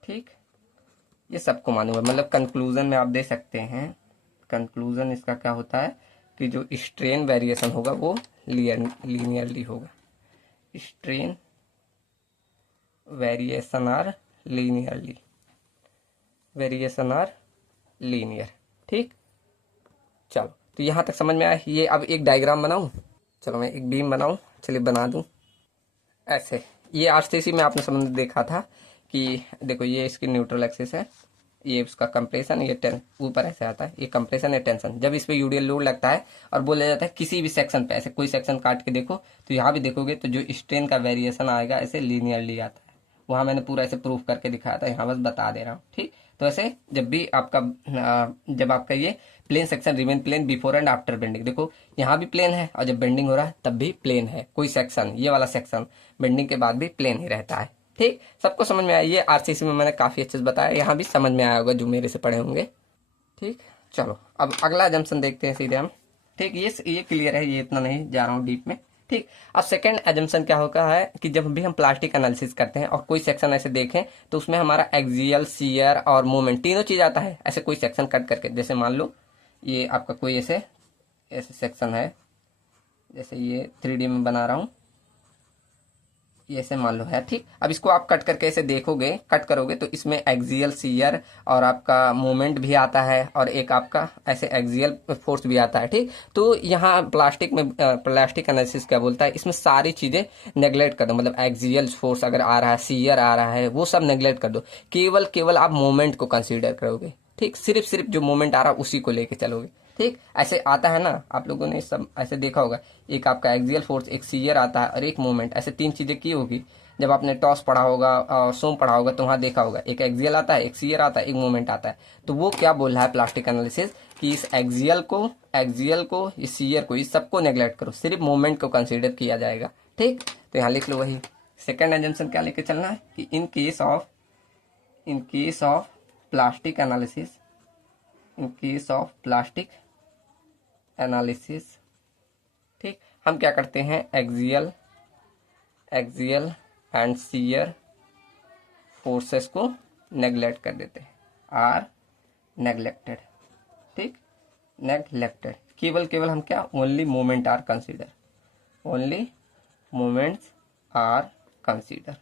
ठीक, ये सबको मालूम है। मतलब कंक्लूजन में आप दे सकते हैं, कंक्लूजन इसका क्या होता है कि जो स्ट्रेन वेरिएशन होगा वो लीनियरली होगा। Strain variation are linearly, variation are linear. ठीक, चलो तो यहाँ तक समझ में आया। ये अब एक डायग्राम बनाऊं, चलो मैं एक बीम बनाऊं, चलिए बना दूं ऐसे। ये आरसीसी में आपने समझ देखा था कि देखो ये इसकी न्यूट्रल एक्सिस है, ये उसका कंप्रेशन, ये टेन ऊपर ऐसे आता है, ये कंप्रेशन है टेंशन। जब इस पे यूडियल लोड लगता है और बोला जाता है किसी भी सेक्शन पे, ऐसे कोई सेक्शन काट के देखो तो यहाँ भी देखोगे तो जो स्ट्रेन का वेरिएशन आएगा ऐसे लीनियरली आता है। वहां मैंने पूरा ऐसे प्रूफ करके दिखाया था, यहाँ बस बता दे रहा हूँ। ठीक, तो ऐसे जब भी आपका जब आपका ये plane section remain plane before and after bending, देखो यहाँ भी प्लेन है और जब बेंडिंग हो रहा है तब भी प्लेन है। कोई सेक्शन, ये वाला सेक्शन बेंडिंग के बाद भी प्लेन ही रहता है। ठीक, सबको समझ में आया। ये आरसीसी में मैंने काफी अच्छे से बताया, यहाँ भी समझ में आया होगा जो मेरे से पढ़े होंगे। ठीक, चलो अब अगला एजम्पशन देखते हैं सीधे हम। ठीक, ये क्लियर है, ये इतना नहीं जा रहा हूँ डीप में। ठीक, अब सेकंड एजम्पशन क्या होता है कि जब भी हम प्लास्टिक एनालिसिस करते हैं और कोई सेक्शन ऐसे देखें तो उसमें हमारा एक्सियल, शियर और मोमेंट तीनों चीज आता है। ऐसे कोई सेक्शन कट करके, जैसे मान लो ये आपका कोई ऐसे ऐसे सेक्शन है, जैसे ये 3D में बना रहा हूँ, ये ऐसे मान लो है। ठीक, अब इसको आप कट करके ऐसे देखोगे, कट करोगे तो इसमें एक्सियल, शियर और आपका मोमेंट भी आता है, और एक आपका ऐसे एक्सियल फोर्स भी आता है। ठीक, तो यहाँ प्लास्टिक में प्लास्टिक एनालिसिस क्या बोलता है, इसमें सारी चीजें नेग्लेक्ट कर दो। मतलब एक्सियल फोर्स अगर आ रहा है, शियर आ रहा है, वो सब नेग्लेक्ट कर दो। केवल केवल आप मोमेंट को कंसीडर करोगे। ठीक, सिर्फ जो मोमेंट आ रहा है उसी को लेके चलोगे। ठीक, ऐसे आता है ना, आप लोगों ने सब ऐसे देखा होगा, एक आपका एक्सियल फोर्स, एक शियर आता है और एक मोमेंट, ऐसे तीन चीजें की होगी। जब आपने टॉस पढ़ा होगा, सोम पढ़ा होगा, तो वहां देखा होगा एक एक्सियल आता है, एक शियर आता है, एक मोमेंट आता है। तो वो क्या बोल रहा है प्लास्टिक एनालिसिस कि इस एक्सियल को, इस शियर को, इस सबको नेग्लेक्ट करो, सिर्फ मोमेंट को कंसिडर किया जाएगा। ठीक, तो यहाँ लिख लो वही सेकेंड एजम्पशन क्या लेके चलना है कि इन case of plastic analysis, in case of plastic analysis, ठीक, हम क्या करते हैं, एक्सियल एंड शियर फोर्सेस को नेग्लेक्ट कर देते हैं, आर नेग्लेक्टेड, ठीक, नेग्लेक्टेड। केवल हम क्या, only moment are consider, only moments are consider,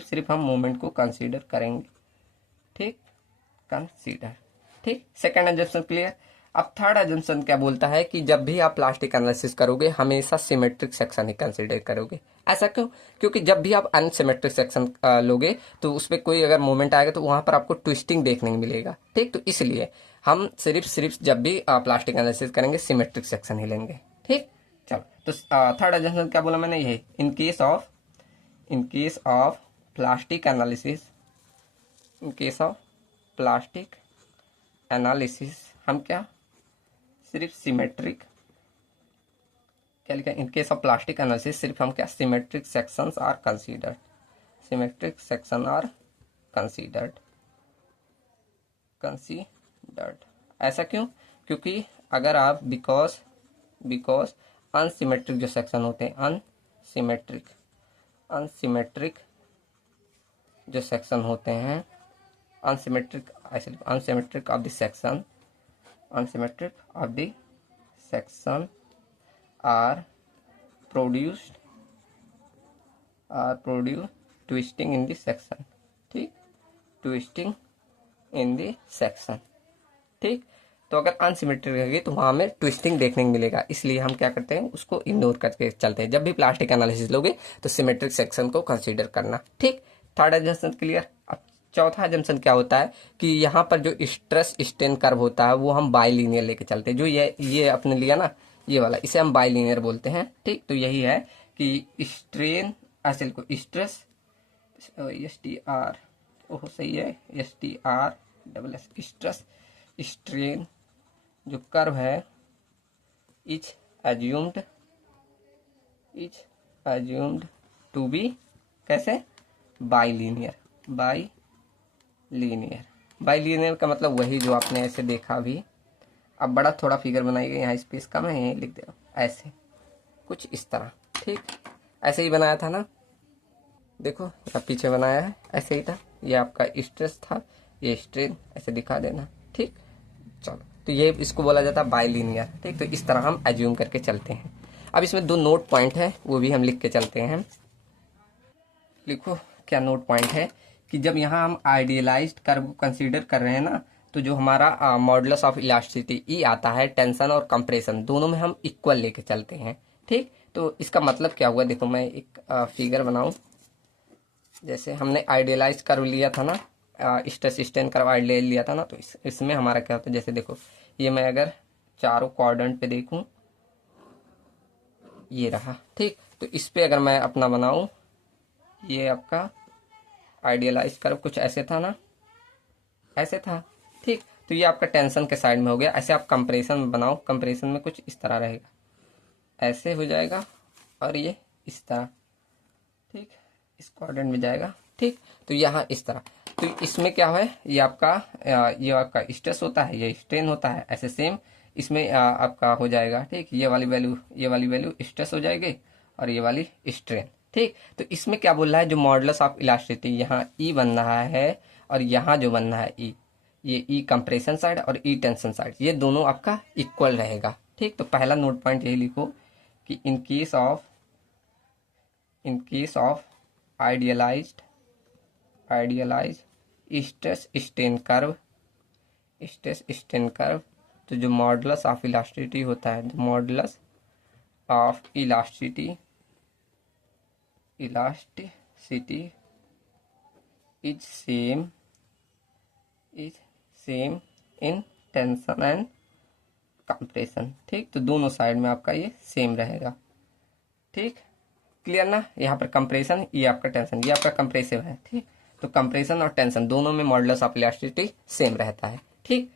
सिर्फ हम मोमेंट को कंसीडर करेंगे, ठीक, कंसीडर, ठीक। Second assumption clear. अब थर्ड एजम्पशन क्या बोलता है कि जब भी आप प्लास्टिक एनालिसिस करोगे हमेशा सिमेट्रिक सेक्शन ही कंसीडर करोगे। ऐसा क्यों? क्योंकि जब भी आप अनसिमेट्रिक सेक्शन लोगे तो उस पर कोई अगर मोमेंट आएगा तो वहां पर आपको ट्विस्टिंग देखने को मिलेगा, ठीक। तो इसलिए हम सिर्फ जब भी प्लास्टिक एनालिसिस करेंगे सिमेट्रिक सेक्शन ही लेंगे, ठीक। चलो, तो थर्ड एजम्पशन क्या बोला मैंने, यही in case of plastic analysis, in case of plastic analysis हम क्या, सिर्फ सिमेट्रिक, क्या लिखा, in case of plastic analysis सिर्फ हम क्या, symmetric sections are considered, symmetric section are considered, ऐसा क्यों? क्योंकि अगर आप बिकॉज अनसिमेट्रिक जो सेक्शन होते हैं, अनसिमेट्रिक जो सेक्शन होते हैं, unsymmetric of the section, unsymmetric of the section are produced twisting in the section, ठीक, ट्विस्टिंग इन द सेक्शन, ठीक। तो अगर अनसिमेट्रिक रहेगी तो वहां में ट्विस्टिंग देखने को मिलेगा, इसलिए हम क्या करते हैं, उसको इग्नोर करके चलते हैं। जब भी प्लास्टिक एनालिसिस लोगे तो सिमेट्रिक सेक्शन को कंसीडर करना, ठीक। Third assumption clear. अब चौथा एजम्पशन क्या होता है कि यहाँ पर जो स्ट्रेस स्ट्रेन कर्व होता है वो हम बाइलिनियर लेके चलते हैं। जो ये अपने लिया ना, ये वाला, इसे हम बाइलिनियर बोलते हैं, ठीक। तो यही है कि स्ट्रेन असल को स्ट्रेस, STR, ओह सही है, STR स्ट्रेस स्ट्रेन जो कर्व है इज अज्यूम्ड टू बी कैसे, बाइलिनियर का मतलब वही जो आपने ऐसे देखा अभी। अब बड़ा थोड़ा फिगर बनाइएगा, यहाँ स्पेस कम है, यहीं लिख दे रहा हूँ, ऐसे कुछ इस तरह, ठीक। ऐसे ही बनाया था ना, देखो यहाँ पीछे बनाया है, ऐसे ही था, ये आपका स्ट्रेस था, ये स्ट्रेन, ऐसे दिखा देना, ठीक। चलो, तो ये इसको बोला जाता है बाइलिनियर, ठीक। तो इस तरह हम एज्यूम करके चलते हैं। अब इसमें 2 नोट पॉइंट है, वो भी हम लिख के चलते हैं। लिखो क्या नोट पॉइंट है कि जब यहाँ हम आइडियलाइज्ड कर्व कंसीडर कर रहे हैं ना, तो जो हमारा मॉडुलस ऑफ इलास्टिसिटी ई आता है, टेंशन और कंप्रेशन दोनों में हम इक्वल लेके चलते हैं, ठीक। तो इसका मतलब क्या हुआ, देखो मैं एक फिगर बनाऊं, जैसे हमने आइडियलाइज कर्व लिया था ना, स्ट्रेस स्ट्रेन कर्व आइडियल लिया था ना, तो इसमें हमारा क्या होता है, जैसे देखो ये मैं अगर चारों क्वाड्रेंट पे देखूं, ये रहा, ठीक। तो इस पे अगर मैं अपना बनाऊं, ये आपका आइडियलाइज कर्व कुछ ऐसे था ना, ऐसे था, ठीक। तो ये आपका टेंशन के साइड में हो गया। ऐसे आप कंप्रेशन बनाओ, कंप्रेशन में कुछ इस तरह रहेगा, ऐसे हो जाएगा, और ये इस तरह, ठीक, इस क्वाड्रेंट में जाएगा, ठीक। तो यहाँ इस तरह, तो इसमें क्या है, ये आपका स्ट्रेस होता है, ये स्ट्रेन होता है, ऐसे सेम इसमें आपका हो जाएगा, ठीक। ये वाली वैल्यू स्ट्रेस हो जाएगी और ये वाली स्ट्रेन, ठीक। तो इसमें क्या बोल रहा है, जो मॉडुलस ऑफ इलास्टिसिटी यहाँ ई बन रहा है और यहाँ जो बन रहा है ई, ये ई कंप्रेशन साइड और ई टेंशन साइड, ये दोनों आपका इक्वल रहेगा, ठीक। तो पहला नोट पॉइंट यही लिखो कि इन case of idealised stress strain curve, तो जो मॉडुलस ऑफ इलास्टिसिटी होता है, जो modulus of elasticity is same in tension and compression, ठीक। तो दोनों साइड में आपका ये सेम रहेगा, ठीक। क्लियर ना, यहाँ पर कंप्रेशन, ये आपका टेंशन, ये आपका कंप्रेसिव है, ठीक। तो कंप्रेशन और टेंशन दोनों में मॉडुलस ऑफ इलास्टिसिटी सेम रहता है, ठीक।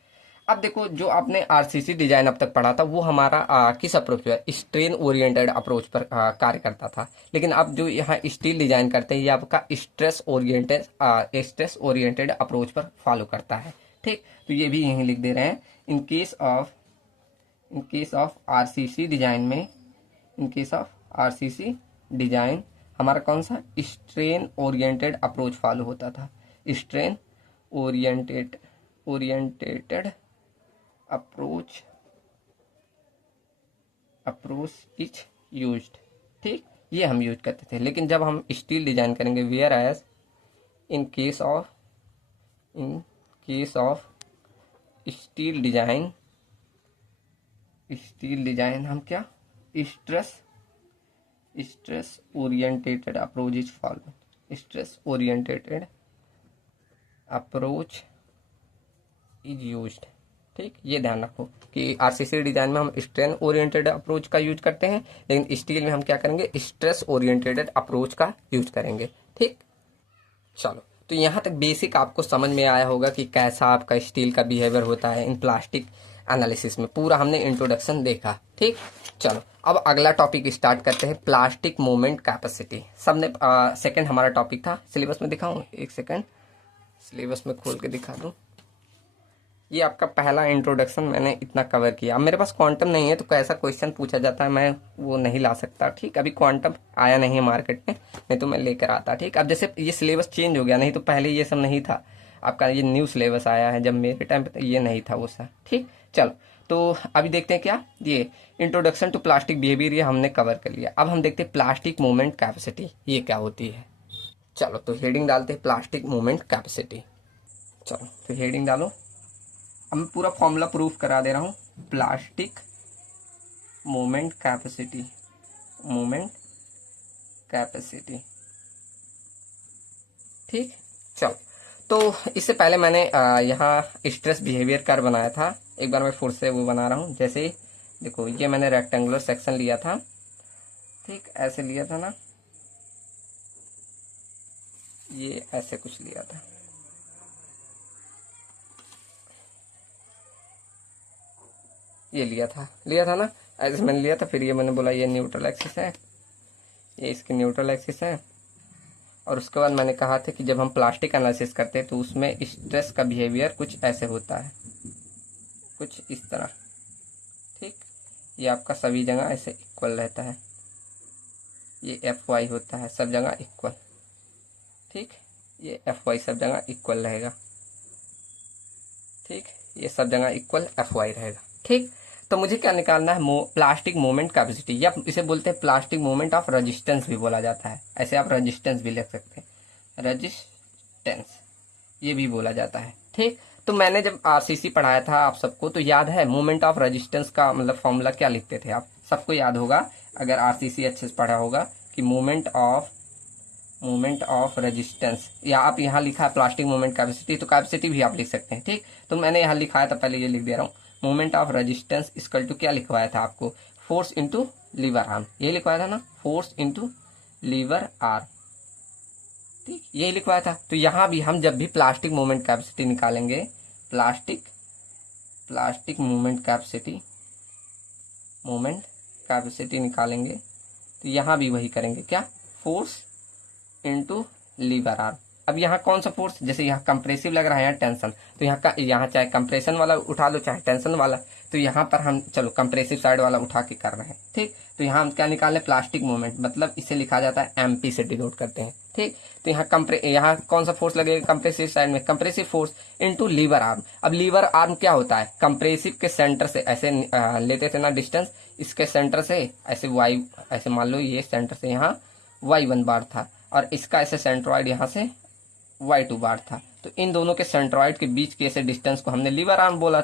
अब देखो जो आपने आरसीसी डिजाइन अब तक पढ़ा था वो हमारा किस अप्रोच पर, स्ट्रेन ओरिएंटेड अप्रोच पर कार्य करता था। लेकिन अब जो यहाँ स्टील डिजाइन करते हैं ये आपका स्ट्रेस ओरिएंटेड अप्रोच पर फॉलो करता है, ठीक। तो ये भी यहीं लिख दे रहे हैं, in case of RCC design में, in case of RCC design हमारा कौन सा, स्ट्रेन ओरिएंटेड अप्रोच फॉलो होता था। Strain oriented approach is used, ठीक, ये हम यूज करते थे। लेकिन जब हम स्टील डिजाइन करेंगे, whereas in case of steel design हम क्या, stress oriented approach is follow, stress oriented approach is used, ठीक, ये ध्यान रखो कि आरसीसी डिजाइन में हम स्ट्रेन ओरिएंटेड अप्रोच का यूज करते हैं, लेकिन स्टील में हम क्या करेंगे, स्ट्रेस ओरिएंटेड अप्रोच का यूज करेंगे, ठीक। चलो, तो यहाँ तक बेसिक आपको समझ में आया होगा कि कैसा आपका स्टील का बिहेवियर होता है इन प्लास्टिक एनालिसिस में। पूरा हमने इंट्रोडक्शन देखा, ठीक। चलो, अब अगला टॉपिक स्टार्ट करते हैं, प्लास्टिक मोमेंट कैपेसिटी। सबने सेकंड हमारा टॉपिक था, सिलेबस में दिखाऊं, एक सेकंड सिलेबस में खोल के दिखा दूं। ये आपका पहला इंट्रोडक्शन मैंने इतना कवर किया। अब मेरे पास क्वांटम नहीं है तो कैसा क्वेश्चन पूछा जाता है मैं वो नहीं ला सकता, ठीक। अभी क्वांटम आया नहीं है मार्केट में, नहीं तो मैं लेकर आता, ठीक। अब जैसे ये सिलेबस चेंज हो गया, नहीं तो पहले ये सब नहीं था आपका, ये न्यू सिलेबस आया है, जब मेरे टाइम पे ये नहीं था वो सब, ठीक। चलो, तो अभी देखते हैं क्या, ये इंट्रोडक्शन टू प्लास्टिक बिहेवियर ये हमने कवर कर लिया। अब हम देखते हैं प्लास्टिक मूवमेंट कैपेसिटी ये क्या होती है। चलो, तो हेडिंग डालते हैं प्लास्टिक मूवमेंट कैपेसिटी। चलो, तो हेडिंग डालो। अब मैं पूरा फॉर्मूला प्रूफ करा दे रहा हूँ, प्लास्टिक मोमेंट कैपेसिटी, ठीक। चलो, तो इससे पहले मैंने यहाँ स्ट्रेस बिहेवियर कर्व बनाया था, एक बार मैं फिर से वो बना रहा हूँ। जैसे देखो, ये मैंने रेक्टेंगुलर सेक्शन लिया था, ठीक, ऐसे लिया था ना, ये ऐसे कुछ लिया था, ये लिया था ना, ऐसे मैंने लिया था। फिर ये मैंने बोला ये न्यूट्रल एक्सिस है, ये इसकी न्यूट्रल एक्सिस है। और उसके बाद मैंने कहा था कि जब हम प्लास्टिक एनालिसिस करते हैं तो उसमें स्ट्रेस का बिहेवियर कुछ ऐसे होता है, कुछ इस तरह, ठीक। ये आपका सभी जगह ऐसे इक्वल रहता है, ये Fy होता है सब जगह इक्वल, ठीक। ये Fy सब जगह इक्वल रहेगा, ठीक। ये सब जगह इक्वल Fy रहेगा, ठीक। तो मुझे क्या निकालना है, प्लास्टिक मोमेंट कैपेसिटी, या इसे बोलते हैं प्लास्टिक मोमेंट ऑफ रेजिस्टेंस भी बोला जाता है। ऐसे आप रेजिस्टेंस भी लिख सकते हैं, रेजिस्टेंस ये भी बोला जाता है, ठीक। तो मैंने जब आरसीसी पढ़ाया था आप सबको, तो याद है मोमेंट ऑफ रेजिस्टेंस का मतलब फॉर्मूला क्या लिखते थे आप सबको याद होगा अगर आरसीसी अच्छे से पढ़ा होगा, कि मोमेंट ऑफ रेजिस्टेंस, या आप यहाँ लिखा है प्लास्टिक मोमेंट कैपेसिटी, तो कैपेसिटी भी आप लिख सकते हैं, ठीक। तो मैंने यहाँ लिखाया था, पहले ये लिख दे रहा हूँ, moment of resistance equal to क्या लिखवाया था आपको, फोर्स इंटू लीवर आर्म, ये लिखवाया था ना, फोर्स इंटू लीवर आर्म, ठीक, ये लिखवाया था। तो यहाँ भी हम जब भी प्लास्टिक मोमेंट कैपेसिटी निकालेंगे, प्लास्टिक मोमेंट कैपेसिटी निकालेंगे, तो यहाँ भी वही करेंगे, क्या, फोर्स इंटू लीवर आर्म। अब यहाँ कौन सा फोर्स, जैसे यहाँ कंप्रेसिव लग रहा है, यहाँ टेंशन, तो यहाँ चाहे कंप्रेशन वाला उठा लो चाहे टेंशन वाला, तो यहाँ पर हम चलो कंप्रेसिव साइड वाला उठा के कर रहे हैं, ठीक। तो यहाँ हम क्या निकाल रहे, प्लास्टिक मोमेंट, मतलब इसे लिखा जाता है एमपी से डिनोट करते हैं, ठीक। तो यहाँ कौन सा फोर्स लगेगा कंप्रेसिव साइड में, compressive force into lever arm. अब लीवर आर्म क्या होता है, कंप्रेसिव के सेंटर से ऐसे लेते थे ना डिस्टेंस, इसके सेंटर से ऐसे वाई, ऐसे मान लो ये सेंटर से यहाँ y1 बार था, और इसका ऐसे सेंट्रॉइड यहाँ से y2 बार था। तो इन दोनों के सेंट्रॉइड के बीच के ऐसे डिस्टेंस को हमने लीवर आर्म बोला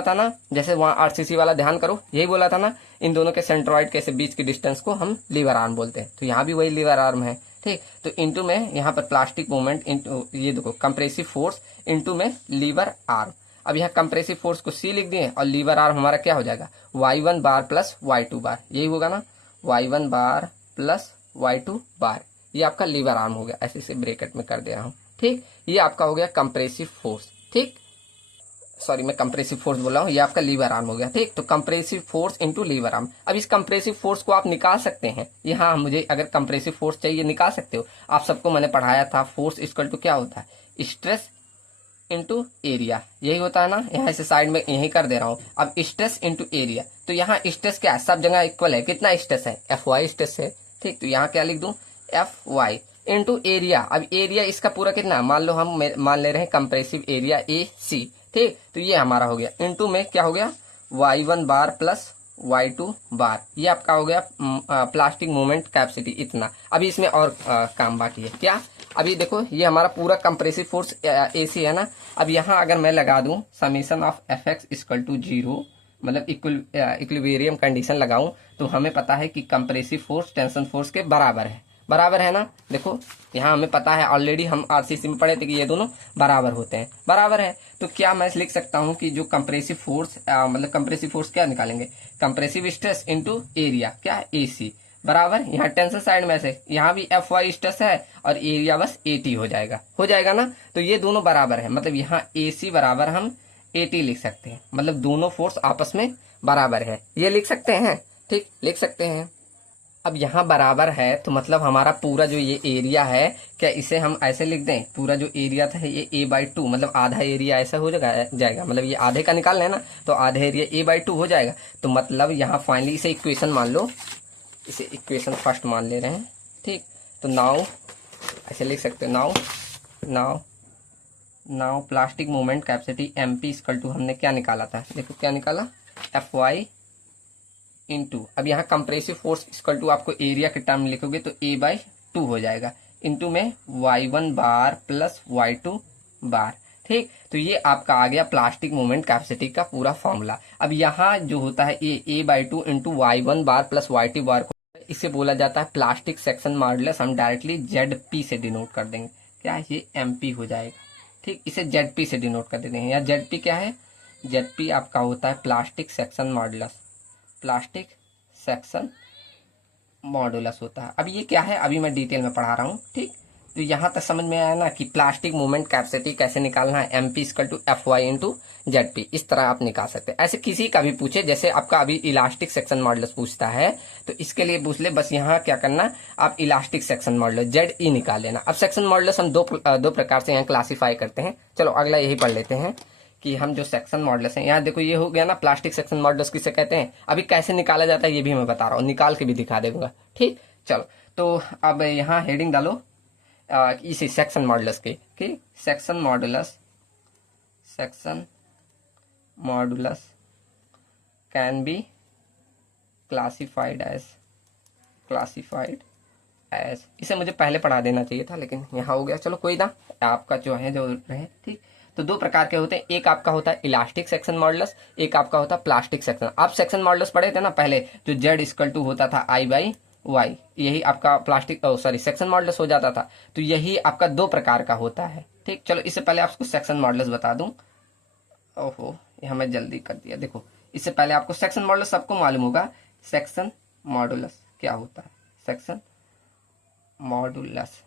था ना। जैसे वहाँ आरसीसी वाला ध्यान करो, यही बोला था ना, इन दोनों के सेंट्रॉइड के ऐसे बीच के डिस्टेंस को हम लीवर आर्म बोलते हैं। तो यहाँ भी वही लीवर आर्म है, ठीक। तो इंटू में यहाँ पर प्लास्टिक मूवमेंट इंटू, ये देखो कंप्रेसिव फोर्स इंटू में लीवर आर्म। अब यहाँ कंप्रेसिव फोर्स को C लिख दिए, और लीवर आर्म हमारा क्या हो जाएगा, y1 बार प्लस y2 बार, यही होगा ना, y1 बार प्लस y2 बार, ये आपका लीवर आर्म हो गया। ऐसे से ब्रैकेट में कर दे रहा हूँ, ठीक। ये आपका हो गया कंप्रेसिव फोर्स, ठीक, सॉरी मैं कंप्रेसिव फोर्स बोल रहा हूँ, ये आपका लीवर आर्म हो गया, ठीक। तो compressive force into lever arm. अब इस कंप्रेसिव फोर्स को आप निकाल सकते हैं, यहाँ मुझे अगर कंप्रेसिव फोर्स चाहिए निकाल सकते हो। आप सबको मैंने पढ़ाया था फोर्स इक्वल टू क्या होता है, स्ट्रेस इंटू एरिया, यही होता है ना। यहाँ से साइड में यही कर दे रहा हूँ। अब स्ट्रेस इंटू एरिया, तो यहाँ स्ट्रेस क्या है, सब जगह इक्वल है, कितना स्ट्रेस है, Fy स्ट्रेस है, ठीक। तो यहाँ क्या लिख दूं, एफ वाई इंटू एरिया। अब एरिया इसका पूरा कितना, मान लो हम मान ले रहे हैं कंप्रेसिव एरिया ए सी, ठीक। तो ये हमारा हो गया, इंटू में क्या हो गया y1 बार प्लस y2 बार, ये आपका हो गया प्लास्टिक मोमेंट कैपेसिटी इतना। अभी इसमें और काम बाकी है क्या। अभी देखो ये हमारा पूरा कंप्रेसिव फोर्स एसी है ना। अब यहाँ अगर मैं लगा दूं summation of F X equal to 0, मतलब इक्विलिब्रियम कंडीशन लगाऊं, तो हमें पता है कि कंप्रेसिव फोर्स टेंशन फोर्स के बराबर है, बराबर है ना। देखो यहाँ हमें पता है, ऑलरेडी हम आरसीसी में पढ़े थे कि ये दोनों बराबर होते हैं, बराबर है। तो क्या मैं लिख सकता हूँ कि जो कंप्रेसिव फोर्स मतलब कंप्रेसिव फोर्स क्या निकालेंगे, कंप्रेसिव स्ट्रेस इनटू एरिया क्या एसी बराबर, यहाँ टेंशन साइड में से यहाँ भी एफ वाई स्ट्रेस है और एरिया बस एटी हो जाएगा ना। तो ये दोनों बराबर है, मतलब यहाँ एसी बराबर हम एटी लिख सकते हैं, मतलब दोनों फोर्स आपस में बराबर है, ये लिख सकते हैं, ठीक लिख सकते हैं। अब यहाँ बराबर है तो मतलब हमारा पूरा जो ये एरिया है, क्या इसे हम ऐसे लिख दें, पूरा जो एरिया था ये a/2, मतलब आधा एरिया ऐसा हो जाएगा, मतलब ये आधे का निकालना है ना, तो आधा एरिया a/2 हो जाएगा। तो मतलब यहाँ फाइनली इसे इक्वेशन मान लो, इसे इक्वेशन फर्स्ट मान ले रहे हैं, ठीक। तो नाउ ऐसे लिख सकते हो, now plastic moment capacity MP equal to हमने क्या निकाला था, देखो क्या निकाला Fy इंटू, अब यहाँ कंप्रेसिव फोर्स इक्वल टू आपको एरिया के टर्म लिखोगे तो a/2 हो जाएगा, इंटू में y1 बार प्लस y2 बार, ठीक। तो ये आपका आ गया प्लास्टिक मोमेंट कैपेसिटी का पूरा फॉर्मूला। अब यहाँ जो होता है a/2 इंटू y1 बार प्लस y2 बार को इसे बोला जाता है प्लास्टिक सेक्शन मॉडुलस, हम डायरेक्टली ZP से डिनोट कर देंगे, क्या ये MP हो जाएगा, ठीक। इसे ZP से डिनोट कर देते हैं, या ZP क्या है, ZP आपका होता है plastic section modulus, plastic section modulus होता है। अब ये क्या है, अभी मैं डिटेल में पढ़ा रहा हूँ, ठीक। तो यहाँ तक समझ में आया ना कि प्लास्टिक मोमेंट कैपेसिटी कैसे निकालना है, MP equal to FY into ZP, इस तरह आप निकाल सकते हैं। ऐसे किसी का भी पूछे, जैसे आपका अभी इलास्टिक सेक्शन मॉडुलस पूछता है तो इसके लिए पूछ ले, बस यहाँ क्या करना, आप इलास्टिक सेक्शन मॉडुलस ZE निकाल लेना। अब सेक्शन मॉडुलस हम दो प्रकार से यहाँ क्लासीफाई करते हैं। चलो अगला यही पढ़ लेते हैं कि हम जो सेक्शन मॉडुलस है, यहाँ देखो ये हो गया ना प्लास्टिक सेक्शन मॉडुलस किसे कहते हैं। अभी कैसे निकाला जाता है ये भी मैं बता रहा हूँ, निकाल के भी दिखा दूंगा, ठीक। चलो तो अब यहाँ हेडिंग डालो इसी सेक्शन मॉडुलस के कि section modulus can be classified as, इसे मुझे पहले पढ़ा देना चाहिए था लेकिन यहाँ हो गया, चलो कोई ना, आपका जो रहे, ठीक। तो दो प्रकार के होते हैं, एक आपका होता है इलास्टिक सेक्शन मॉडुलस, एक आपका होता है प्लास्टिक सेक्शन। आप सेक्शन मॉडुलस पढ़े थे ना पहले, जो Z इक्वल टू होता था I/Y, यही आपका प्लास्टिक सेक्शन मॉडुलस हो जाता था। तो यही आपका दो प्रकार का होता है, ठीक। चलो इससे पहले आपको सेक्शन मॉडुलस बता दूं, ओहो यहाँ मैं जल्दी कर दिया, देखो इससे पहले आपको सेक्शन मॉडुलस सबको मालूम होगा, सेक्शन मॉडुलस क्या होता है, सेक्शन मॉडुलस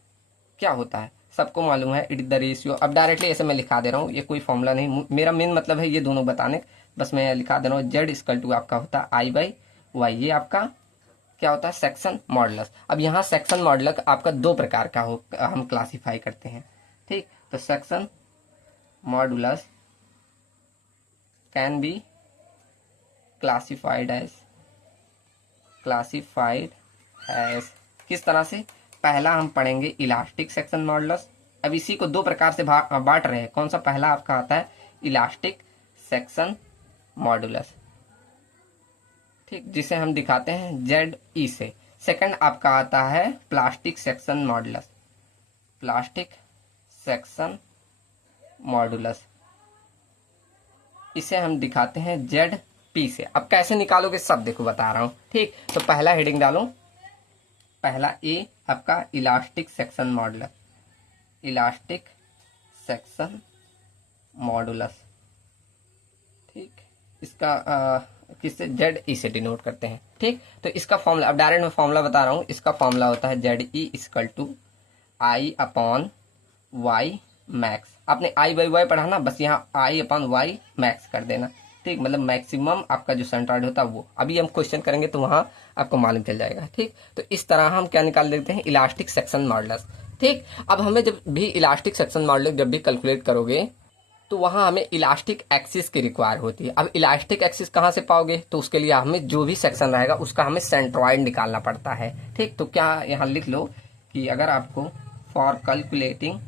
क्या होता है सबको मालूम है, इट द रेशियो। अब डायरेक्टली ऐसे मैं लिखा दे रहा हूँ, ये कोई फॉर्मूला नहीं, मेरा मेन मतलब है ये दोनों बताने, बस मैं लिखा दे रहा हूँ। Z इक्वल टू आपका होता है I/Y, ये आपका क्या होता है सेक्शन मॉडुलस। अब यहाँ सेक्शन मॉडुलस आपका दो प्रकार का हम क्लासीफाई करते हैं, ठीक। तो section modulus can be classified as किस तरह से, पहला हम पढ़ेंगे इलास्टिक सेक्शन मॉडुलस। अब इसी को दो प्रकार से बांट रहे हैं, कौन सा, पहला आपका आता है इलास्टिक सेक्शन मॉडुलस, ठीक, जिसे हम दिखाते हैं ZE से। सेकंड आपका आता है plastic section modulus, plastic section modulus, इसे हम दिखाते हैं ZP से। अब कैसे निकालोगे सब देखो बता रहा हूं, ठीक। तो पहला हेडिंग डालो, पहला A आपका elastic section modulus, elastic section modulus, ठीक। इसका किससे, ZE से डिनोट करते हैं, ठीक। तो इसका फॉर्मूला, अब डायरेक्ट मैं फॉर्मूला बता रहा हूँ, इसका फॉर्मूला होता है ZE equal to I/Y max. आपने I/Y पढ़ा ना, बस यहाँ I/Y मैक्स कर देना, ठीक, मतलब मैक्सिमम आपका जो सेंट्रॉइड होता है वो। अभी हम क्वेश्चन करेंगे तो वहां आपको मालूम चल जाएगा, ठीक। तो इस तरह हम क्या निकाल देते हैं, इलास्टिक सेक्शन मॉडुलस, ठीक। अब हमें जब भी इलास्टिक सेक्शन मॉडुलस जब भी कैलकुलेट करोगे तो वहां हमें इलास्टिक एक्सिस की रिक्वायर होती है। अब इलास्टिक एक्सिस कहाँ से पाओगे, तो उसके लिए हमें जो भी सेक्शन रहेगा उसका हमें सेंट्रॉइड निकालना पड़ता है, ठीक। तो क्या यहाँ लिख लो कि अगर आपको for calculating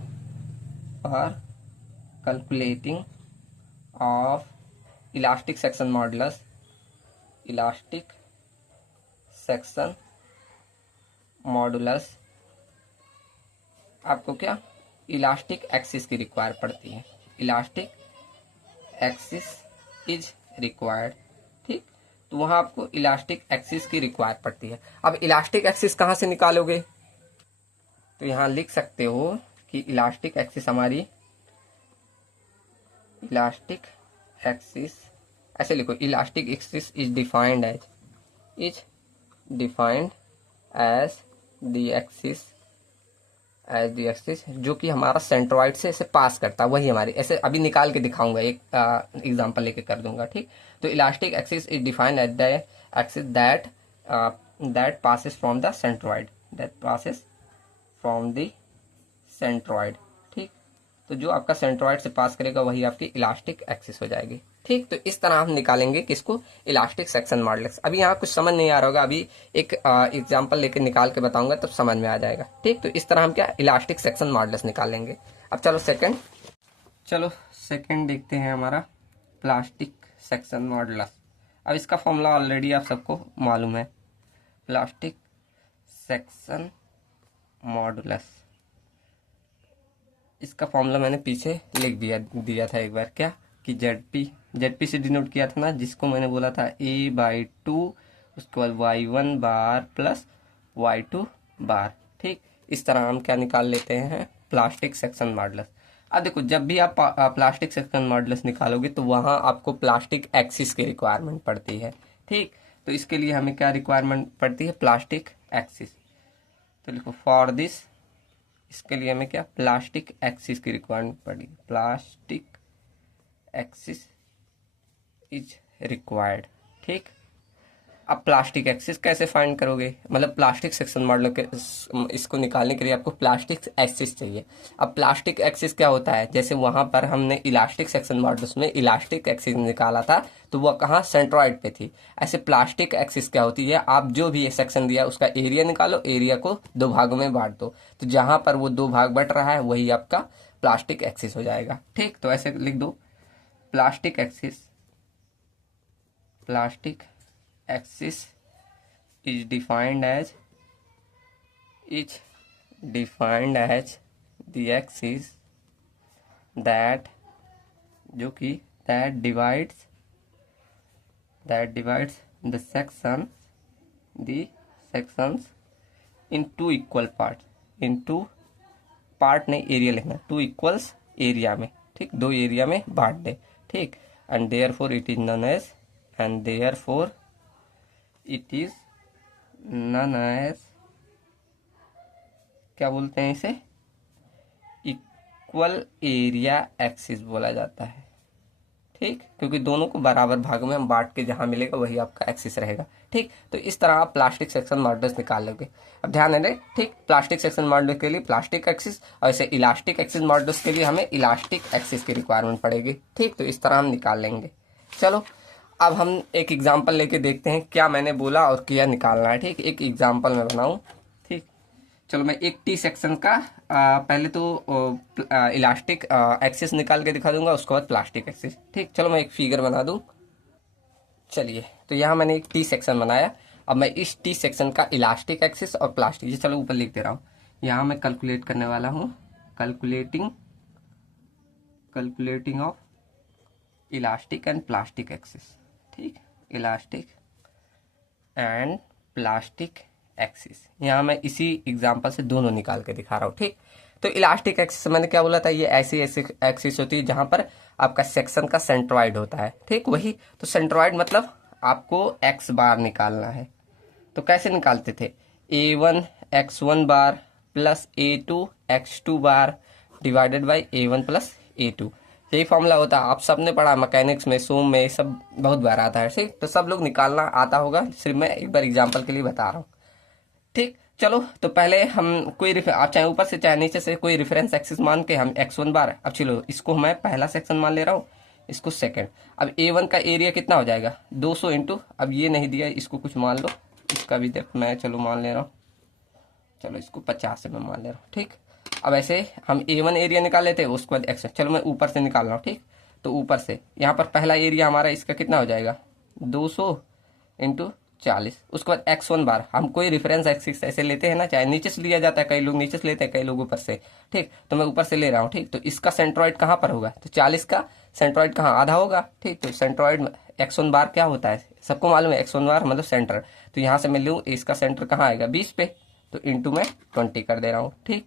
of elastic section modulus आपको क्या इलास्टिक एक्सिस की रिक्वायर पड़ती है, इलास्टिक एक्सिस इज रिक्वायर्ड। ठीक, तो वहाँ आपको इलास्टिक एक्सिस की रिक्वायर पड़ती है। अब इलास्टिक एक्सिस कहाँ से निकालोगे, तो यहाँ लिख सकते हो कि इलास्टिक एक्सिस हमारी, इलास्टिक एक्सिस ऐसे लिखो, elastic axis is defined as the axis जो कि हमारा सेंट्रॉइड से ऐसे पास करता है, वही हमारी, ऐसे अभी निकाल के दिखाऊंगा, एक एग्जांपल लेके कर दूंगा। ठीक, तो elastic axis is defined as the axis that passes from the centroid. ठीक, तो जो आपका सेंट्रॉइड से पास करेगा वही आपकी इलास्टिक एक्सिस हो जाएगी। ठीक, तो इस तरह हम निकालेंगे किसको, इलास्टिक सेक्शन मॉडुलस। अभी यहाँ कुछ समझ नहीं आ रहा होगा, अभी एक एग्जांपल लेके निकाल के बताऊंगा तब समझ में आ जाएगा। ठीक, तो इस तरह हम क्या इलास्टिक सेक्शन मॉडुलस निकालेंगे। अब चलो सेकंड देखते हैं हमारा प्लास्टिक सेक्शन मॉडुलस। अब इसका फॉर्मूला ऑलरेडी आप सबको मालूम है, प्लास्टिक सेक्शन मॉडुलस, इसका फॉर्मूला मैंने पीछे लिख दिया था एक बार, क्या कि जेड पी से डिनोट किया था ना, जिसको मैंने बोला था a/2, उसके बाद y1 बार प्लस y2 बार। ठीक, इस तरह हम क्या निकाल लेते हैं, प्लास्टिक सेक्शन मॉडुलस। अब देखो, जब भी आप प्लास्टिक सेक्शन मॉडुलस निकालोगे तो वहाँ आपको प्लास्टिक एक्सिस की रिक्वायरमेंट पड़ती है। ठीक, तो इसके लिए हमें क्या रिक्वायरमेंट पड़ती है, प्लास्टिक एक्सिस। तो लिखो फॉर दिस, इसके लिए हमें क्या प्लास्टिक एक्सिस की रिक्वायरमेंट पड़ेगी, प्लास्टिक एक्सिस इज रिक्वायर्ड। ठीक, अब प्लास्टिक एक्सिस कैसे फाइंड करोगे, मतलब प्लास्टिक सेक्शन मॉडल के इसको निकालने के लिए आपको प्लास्टिक एक्सिस चाहिए। अब प्लास्टिक एक्सिस क्या होता है, जैसे वहां पर हमने इलास्टिक सेक्शन मॉडल्स में इलास्टिक एक्सिस निकाला था तो वह कहाँ सेंट्रॉइड पे थी, ऐसे प्लास्टिक एक्सिस क्या होती है, आप जो भी सेक्शन दिया उसका एरिया निकालो, एरिया को दो भागों में बांट दो, तो जहां पर वो दो भाग बट रहा है वही आपका प्लास्टिक एक्सिस हो जाएगा। ठीक, तो ऐसे लिख दो, plastic axis is defined as the axis that जो कि that divides the sections in two equal parts, part नहीं एरिया लिखना, 2 इक्वल्स एरिया में। ठीक, दो एरिया में बांट दे। ठीक, and therefore it is known as क्या बोलते हैं इसे, इक्वल एरिया एक्सिस बोला जाता है। ठीक, क्योंकि दोनों को बराबर भागों में हम बांट के जहां मिलेगा वही आपका एक्सिस रहेगा। ठीक, तो इस तरह आप प्लास्टिक सेक्शन मॉडुलस निकाल लोगे। अब ध्यान दें, ठीक, प्लास्टिक सेक्शन मॉडुलस के लिए प्लास्टिक एक्सिस और ऐसे इलास्टिक एक्सिस मॉडुलस के लिए हमें इलास्टिक एक्सिस की रिक्वायरमेंट पड़ेगी। ठीक, तो इस तरह हम निकाल लेंगे। चलो अब हम एक एग्जाम्पल लेके देखते हैं क्या मैंने बोला और क्या निकालना है। ठीक, एक एग्जाम्पल मैं बनाऊं। ठीक, चलो मैं एक टी सेक्शन का पहले तो इलास्टिक एक्सिस निकाल के दिखा दूंगा, उसके बाद प्लास्टिक एक्सिस। ठीक, चलो मैं एक फिगर बना दूं। चलिए, तो यहाँ मैंने एक टी सेक्शन बनाया। अब मैं इस टी सेक्शन का इलास्टिक एक्सिस और प्लास्टिक, ये चलो ऊपर लिख दे रहा हूँ। यहाँ मैं कैलकुलेट करने वाला हूँ, calculating of elastic and plastic axis. ठीक, इलास्टिक एंड प्लास्टिक एक्सिस, यहाँ मैं इसी एग्जांपल से दोनों निकाल के दिखा रहा हूँ। ठीक, तो इलास्टिक एक्सिस मैंने क्या बोला था, ये ऐसी एक्सिस होती है जहां पर आपका सेक्शन का सेंट्रॉइड होता है। ठीक, वही तो सेंट्रॉइड मतलब आपको एक्स बार निकालना है। तो कैसे निकालते थे, a1 x1 bar plus a2 x2 bar divided by a1 plus a2, यही फॉर्मूला होता है। आप सबने पढ़ा मैकेनिक्स में, सोम में, सब बहुत बार आता है। ठीक, तो सब लोग निकालना आता होगा, सिर्फ मैं एक बार एग्जांपल के लिए बता रहा हूँ। ठीक, चलो तो पहले हम कोई आप चाहे ऊपर से चाहे नीचे से कोई रेफरेंस एक्सिस मान के हम x1 बार, अब चलो इसको मैं पहला सेक्शन मान ले रहा हूँ, इसको सेकंड। अब a1 का एरिया कितना हो जाएगा, 200 इंटू, अब ये नहीं दिया इसको कुछ मान लो, इसका भी मैं चलो मान ले रहा हूँ चलो इसको 50 mm मान ले रहा हूँ, ठीक। अब ऐसे हम A1 एरिया निकाल लेते हैं, उसके बाद एक्स, चलो मैं ऊपर से निकाल रहा हूँ, ठीक। तो ऊपर से यहाँ पर पहला एरिया हमारा इसका कितना हो जाएगा, 200 इंटू 40। उसके बाद x1 बार, हम कोई रेफरेंस एक्सिस ऐसे लेते हैं ना, चाहे नीचे से लिया जाता है, कई लोग नीचे से लेते हैं, कई लोग ऊपर से, ठीक। तो मैं ऊपर से ले रहा हूँ, ठीक। तो इसका सेंट्रॉइड कहाँ पर होगा, तो 40 का सेंट्रॉइड कहाँ, आधा होगा, ठीक। तो सेंट्रॉइड x1 बार क्या होता है, सबको मालूम है, x1 बार मतलब सेंटर। तो यहाँ से मैं लूँ, इसका सेंटर कहाँ आएगा, 20 पे, तो इंटू में 20 कर दे रहा हूँ, ठीक।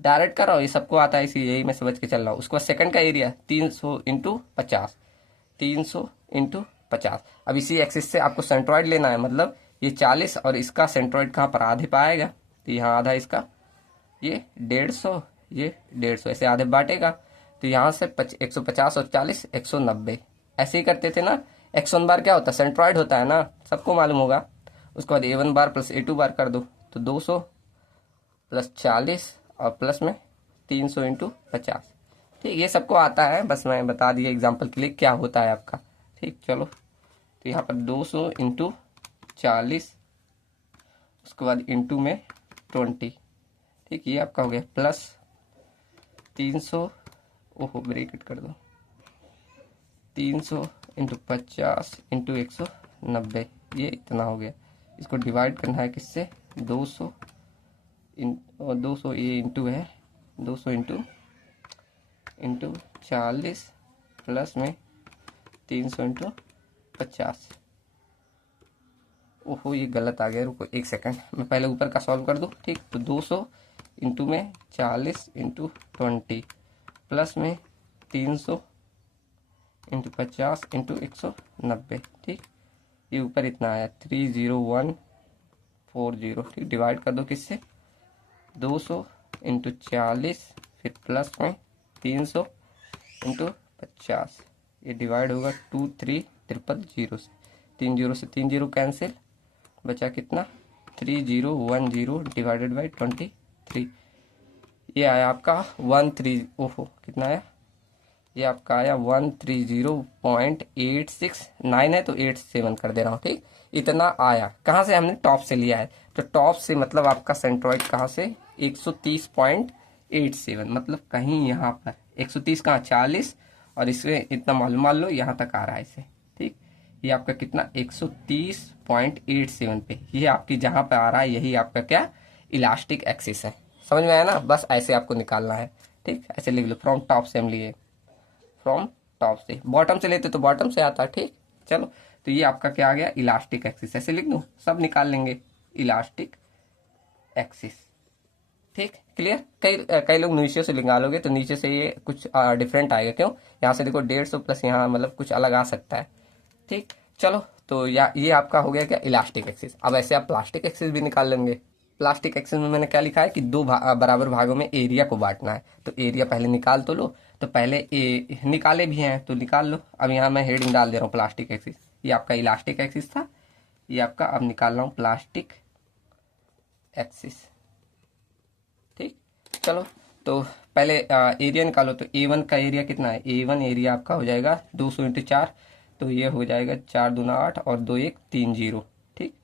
डायरेक्ट कर रहा हूँ, ये सबको आता है, इसी यही मैं समझ के चल रहा हूँ। उसके बाद सेकंड का एरिया 300 इंटू 50, 300 इंटू 50। अब इसी एक्सिस से आपको सेंट्रॉइड लेना है, मतलब ये 40 और इसका सेंट्रॉइड कहाँ पर, आधे पर आएगा। तो यहाँ आधा इसका, ये 150, ये 150, ऐसे आधे बांटेगा। तो यहाँ से 150 और 40 190, ऐसे ही करते थे ना। x1 बार क्या होता है, सेंट्रॉइड होता है ना, सबको मालूम होगा। उसके बाद A1 बार प्लस A2 बार कर दो, तो 200 प्लस 40 और प्लस में 300 इंटू 50, ठीक। ये सबको आता है, बस मैं बता दिया एग्जाम्पल के लिए क्या होता है आपका, ठीक। चलो तो यहाँ पर 200 इंटू 40, उसके बाद इंटू में 20, ठीक। ये आपका हो गया प्लस 300, ओहो ब्रैकेट कर दो, 300 इंटू 50 इंटू 190, ये इतना हो गया। इसको डिवाइड करना है किससे, 200 और 200, ये इंटू है, 200 इंटू 40 प्लस में 300 इंटू 50। ओहो ये गलत आ गया, रुको एक सेकंड, मैं पहले ऊपर का सॉल्व कर दूँ, ठीक। तो 200 इंटू में 40 इंटू 20 प्लस में 300 इंटू 50 इंटू 190, ठीक। ये ऊपर इतना आया 30140, ठीक। डिवाइड कर दो किससे, 200 इंटू 40 फिर प्लस में 300 इंटू 50, ये डिवाइड होगा 2300 से, 3 जीरो से 3 जीरो कैंसिल, बचा कितना 3010 डिवाइडेड बाई 23। ये आया आपका 13, ओहो कितना आया, ये आपका आया 130.869 है, तो 87 कर दे रहा हूँ, ठीक। इतना आया, कहाँ से हमने टॉप से लिया है, तो टॉप से मतलब आपका सेंट्रॉइड कहाँ से 130.87, मतलब कहीं यहाँ पर 130 कहाँ 40, और इसमें इतना मालूम मान लो यहाँ तक आ रहा है इसे, ठीक। ये आपका कितना 130.87 पे, ये आपकी जहाँ पे आ रहा है यही आपका क्या इलास्टिक एक्सिस है। समझ में आया ना, बस ऐसे आपको निकालना है, ठीक। ऐसे लिख लो, फ्रॉम टॉप से हम लिए, फ्रॉम टॉप से, बॉटम से लेते तो बॉटम से आता है, ठीक। चलो तो ये आपका क्या आ गया, इलास्टिक एक्सिस, ऐसे लिख दूं, सब निकाल लेंगे, इलास्टिक एक्सिस, ठीक। क्लियर, कई लोग नीचे से निकालोगे तो नीचे से ये कुछ डिफरेंट आएगा, क्यों, यहाँ से देखो 150 प्लस यहाँ मतलब कुछ अलग आ सकता है, ठीक। चलो तो ये आपका हो गया क्या इलास्टिक एक्सिस। अब ऐसे आप प्लास्टिक एक्सिस भी निकाल लेंगे। प्लास्टिक एक्सिस में मैंने क्या लिखा है कि दो बराबर भागों में एरिया को बांटना है, तो एरिया पहले निकाल तो लो, तो पहले निकाले भी हैं तो निकाल लो। अब यहाँ मैं हेडिंग डाल दे रहा हूँ प्लास्टिक एक्सिस, ये आपका इलास्टिक एक्सिस था, ये आपका अब निकाल रहा हूँ प्लास्टिक एक्सिस, ठीक। चलो तो पहले एरिया निकालो, तो A1 का एरिया कितना है, A1 एरिया आपका हो जाएगा 200 इंटू 4, तो ये हो जाएगा 4 दूना 8 और 2 1 3 0, ठीक।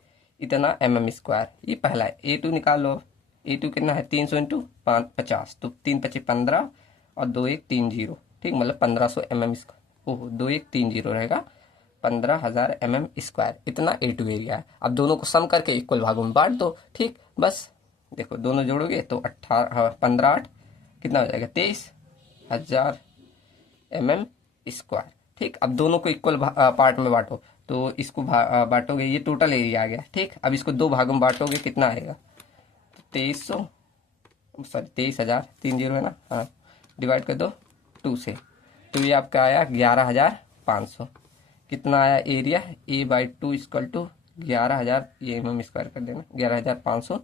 इतना mm², ये पहला है। A2 निकाल लो, A2 कितना है 300 इंटू 50, तो 3 25 15 और 2 1 3 0, ठीक, मतलब 1500 mm, ओह 2 1 3 0 रहेगा 15,000 mm², इतना A2 एरिया है। अब दोनों को सम करके इक्वल भागों में बांट दो, ठीक। बस देखो दोनों जोड़ोगे तो 18 15 8 कितना हो जाएगा 23,000 mm², ठीक। अब दोनों को इक्वल पार्ट में बांटो, तो इसको बांटोगे, ये टोटल एरिया आ गया, ठीक। अब इसको दो भागों में बांटोगे कितना आएगा, 2300, सॉरी 23,000, 3 0 है ना, हाँ, डिवाइड कर दो 2 से, तो ये आपका आया 11,500। कितना आया एरिया, A/2 इक्वल टू 11,000, ये mm² कर देना, 11,500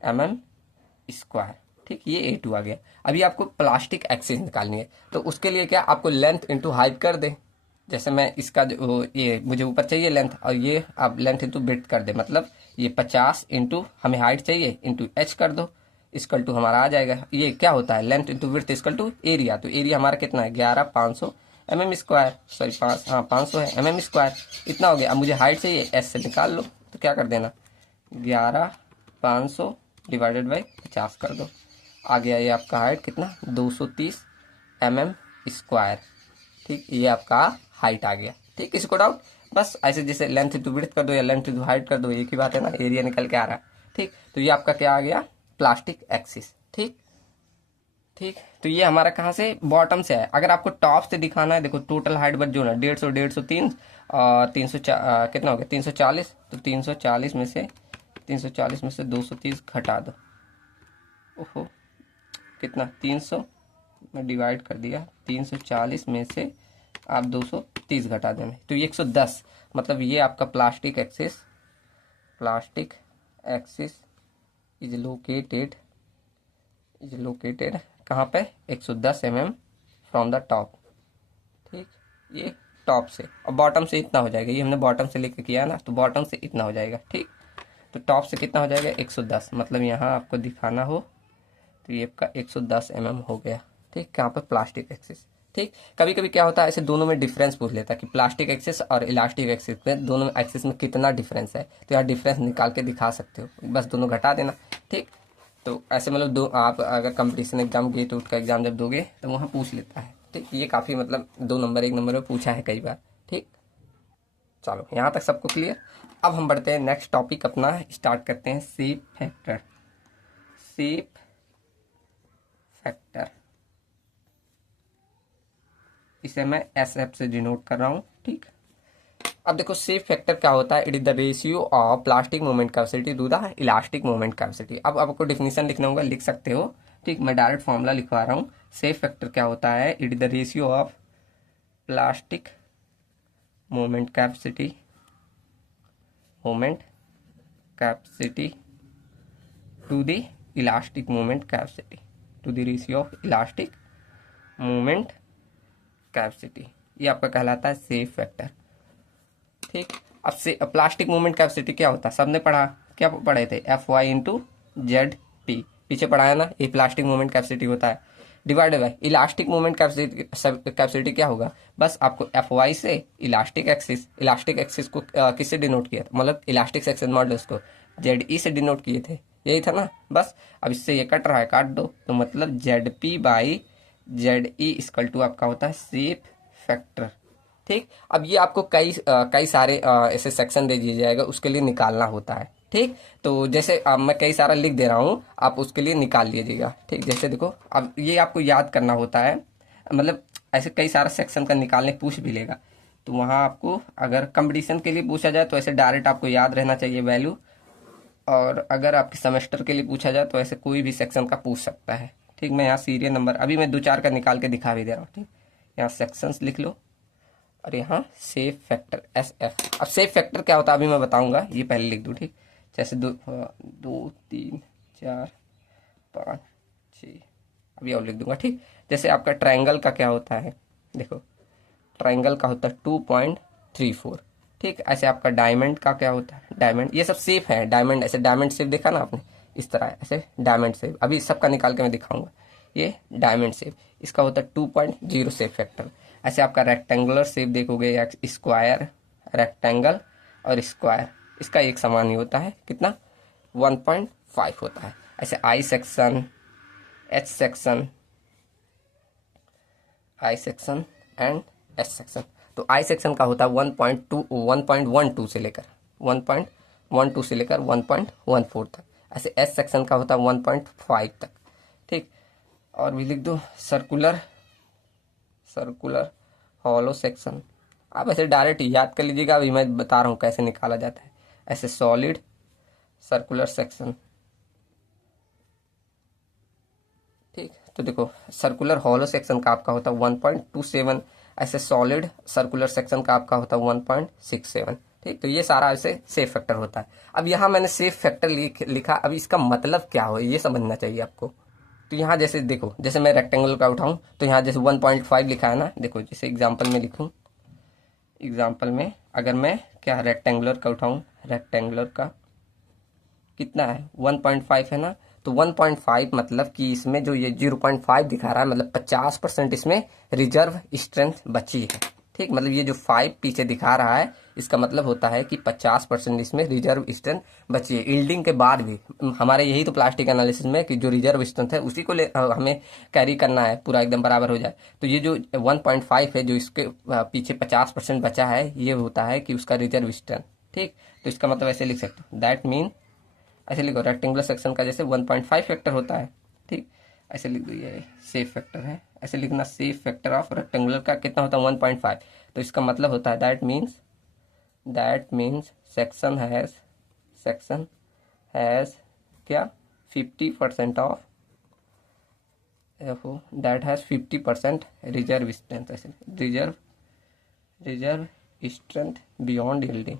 mm², ठीक। ये A2 आ गया। अभी आपको प्लास्टिक एक्सिस निकालनी है, तो उसके लिए क्या आपको लेंथ इंटू हाइट कर दे, जैसे मैं इसका जो ये मुझे ऊपर चाहिए लेंथ, और ये आप लेंथ इंटू ब्रेड्थ कर दे, मतलब ये 50 इंटू हमें हाइट चाहिए इंटू h कर दो, इसकल टू हमारा आ जाएगा। ये क्या होता है, length into width equal to area, तो एरिया हमारा कितना है 11,500 mm², सॉरी 500 है mm², इतना हो गया। अब मुझे हाइट चाहिए, s से निकाल लो, तो क्या कर देना 11,500 डिवाइडेड बाई 50 कर दो। आ गया ये आपका हाइट कितना, 230 mm²। ठीक, ये आपका हाइट आ गया। ठीक, किसी को डाउट? बस ऐसे जैसे लेंथ इंटू विड्थ कर दो या लेंथ इंटू हाइट कर दो, एक ही बात है ना, एरिया निकल के आ रहा है। ठीक, तो ये आपका क्या आ गया, प्लास्टिक एक्सिस। ठीक ठीक, तो ये हमारा कहाँ से, बॉटम से है। अगर आपको टॉप से दिखाना है, देखो टोटल हाइट बच जो ना 150, 150, 300 कितना हो गया, 340। तो 340 में से 230 घटा दो। ओहो, कितना, 300 में डिवाइड कर दिया, 340 में से आप 230 घटा देंगे तो ये 110। मतलब ये आपका प्लास्टिक एक्सिस इज लोकेटेड कहाँ पे, 110 mm फ्रॉम द टॉप। ठीक, ये टॉप से, और बॉटम से इतना हो जाएगा। ये हमने बॉटम से लेके किया ना, तो बॉटम से इतना हो जाएगा। ठीक, तो टॉप से कितना हो जाएगा, 110। मतलब यहाँ आपको दिखाना हो तो ये आपका 110 mm हो गया। ठीक, कहाँ पे, प्लास्टिक एक्सिस। ठीक, कभी कभी क्या होता है, ऐसे दोनों में डिफरेंस पूछ लेता है कि प्लास्टिक एक्सिस और इलास्टिक एक्सिस में, दोनों एक्सिस में कितना डिफरेंस है। तो यहाँ डिफरेंस निकाल के दिखा सकते हो, बस दोनों घटा देना। ठीक, तो ऐसे मतलब दो, आप अगर कंपटीशन एग्जाम गेट उट का एग्जाम जब दोगे तो वहाँ पूछ लेता है। ठीक, ये काफ़ी मतलब 2 नंबर 1 नंबर में पूछा है कई बार। ठीक, चलो यहाँ तक सबको क्लियर। अब हम बढ़ते हैं नेक्स्ट टॉपिक अपना, स्टार्ट करते हैं शेप फैक्टर। इसे मैं SF से डिनोट कर रहा हूँ। ठीक, अब देखो शेप फैक्टर क्या होता है, it is the ratio of plastic moment capacity to the elastic moment capacity. अब आपको डिफिनीशन लिखना होगा, लिख सकते हो। ठीक, मैं डायरेक्ट फॉर्मूला लिखवा रहा हूँ। शेप फैक्टर क्या होता है, it is the ratio of plastic moment capacity to the elastic moment capacity, to the ratio of elastic moment capacity. ये आपका कहलाता है शेप फैक्टर। ठीक, अब से प्लास्टिक मूवमेंट कैपेसिटी क्या होता है, सबने पढ़ा, क्या पढ़े थे, Fy इंटू ZP, पीछे पढ़ाया ना, ये प्लास्टिक मूवमेंट कैपेसिटी होता है। Divided by elastic movement capacity क्या होगा, बस आपको Fy से इलास्टिक एक्सिस को किससे डिनोट किया था, मतलब इलास्टिक सेक्शन मॉडल्स को ZE से डिनोट किए थे, यही था ना। बस अब इससे ये कट रहा है, काट दो, तो मतलब ZP by ZE equal to आपका होता है शेप फैक्टर। ठीक, अब ये आपको कई सारे ऐसे सेक्शन दे दिया जाएगा, उसके लिए निकालना होता है। ठीक, तो जैसे मैं कई सारा लिख दे रहा हूँ, आप उसके लिए निकाल लीजिएगा। ठीक, जैसे देखो, अब ये आपको याद करना होता है, मतलब ऐसे कई सारा सेक्शन का निकालने पूछ भी लेगा, तो वहाँ आपको अगर कंपटीशन के लिए पूछा जाए तो ऐसे डायरेक्ट आपको याद रहना चाहिए वैल्यू, और अगर आपके सेमेस्टर के लिए पूछा जाए तो ऐसे कोई भी सेक्शन का पूछ सकता है। ठीक, मैं यहाँ सीरियल नंबर अभी मैं 2-4 का निकाल के दिखा भी दे रहा हूँ। ठीक, यहाँ सेक्शंस लिख लो और यहाँ शेप फैक्टर SF। अब शेप फैक्टर क्या होता है अभी मैं बताऊंगा, ये पहले लिख दूँ। ठीक, जैसे 2 3 4 5 6, अभी और लिख दूंगा। ठीक, जैसे आपका ट्रायंगल का क्या होता है, देखो ट्रायंगल का होता है 2.34। ठीक, ऐसे आपका डायमंड का क्या होता है, डायमंड, ये सब शेप है। डायमंड, ऐसे डायमंड शेप देखा ना आपने, इस तरह ऐसे डायमंड शेप, अभी सबका निकाल के मैं दिखाऊंगा। ये डायमंड शेप, इसका होता है 2.0 शेप फैक्टर। ऐसे आपका रेक्टेंगुलर शेप देखोगे, या स्क्वायर, रेक्टेंगल और स्क्वायर, इसका एक समान ही होता है, कितना, 1.5 होता है। ऐसे I section, H section and S section. तो I सेक्शन का होता है 1.12 से लेकर 1.14 तक। ऐसे S सेक्शन का होता है 1.5 तक। ठीक, और भी लिख दो सर्कुलर हॉलो सेक्शन। आप ऐसे डायरेक्ट याद कर लीजिएगा, अभी मैं बता रहा हूँ कैसे निकाला जाता है। ऐसे सॉलिड सर्कुलर सेक्शन। ठीक, तो देखो सर्कुलर हॉलो सेक्शन का आपका होता है 1.27, ऐसे सॉलिड सर्कुलर सेक्शन का आपका होता है 1.67। ठीक, तो ये सारा ऐसे शेप फैक्टर होता है। अब यहाँ मैंने शेप फैक्टर लिखा, अभी इसका मतलब क्या हो ये समझना चाहिए आपको। तो यहाँ जैसे देखो, जैसे मैं रेक्टेंगल का उठाऊं तो यहाँ जैसे 1.5 लिखा है ना, देखो जैसे एग्जांपल में लिखूं, एग्जांपल में अगर मैं क्या रेक्टेंगुलर का उठाऊं, रेक्टेंगुलर का कितना है 1.5 है ना, तो 1.5 मतलब कि इसमें जो ये 0.5 दिखा रहा है, मतलब 50% इसमें रिजर्व स्ट्रेंथ बची है। ठीक, मतलब ये जो 5 पीछे दिखा रहा है इसका मतलब होता है कि 50% इसमें रिजर्व स्ट्रेंथ बची है यील्डिंग के बाद भी। हमारे यही तो प्लास्टिक एनालिसिस में कि जो रिजर्व स्ट्रेंथ है उसी को हमें कैरी करना है, पूरा एकदम बराबर हो जाए। तो ये जो 1.5 है जो इसके पीछे 50% बचा है, ये होता है कि उसका रिजर्व स्ट्रेंथ। ठीक, तो इसका मतलब ऐसे लिख सकते हो, दैट मीन ऐसे लिखो रेक्टेंगुलर सेक्शन का जैसे 1.5 फैक्टर होता है। ठीक, ऐसे लिख दो, ये सेफ फैक्टर है, ऐसे लिखना सेफ फैक्टर ऑफ रेक्टेंगुलर का कितना होता है 1.5। तो इसका मतलब होता है दैट मीन्स सेक्शन हैज क्या 50% of that has 50% reserve strength, ऐसे रिजर्व स्ट्रेंथ बियॉन्ड यील्डिंग।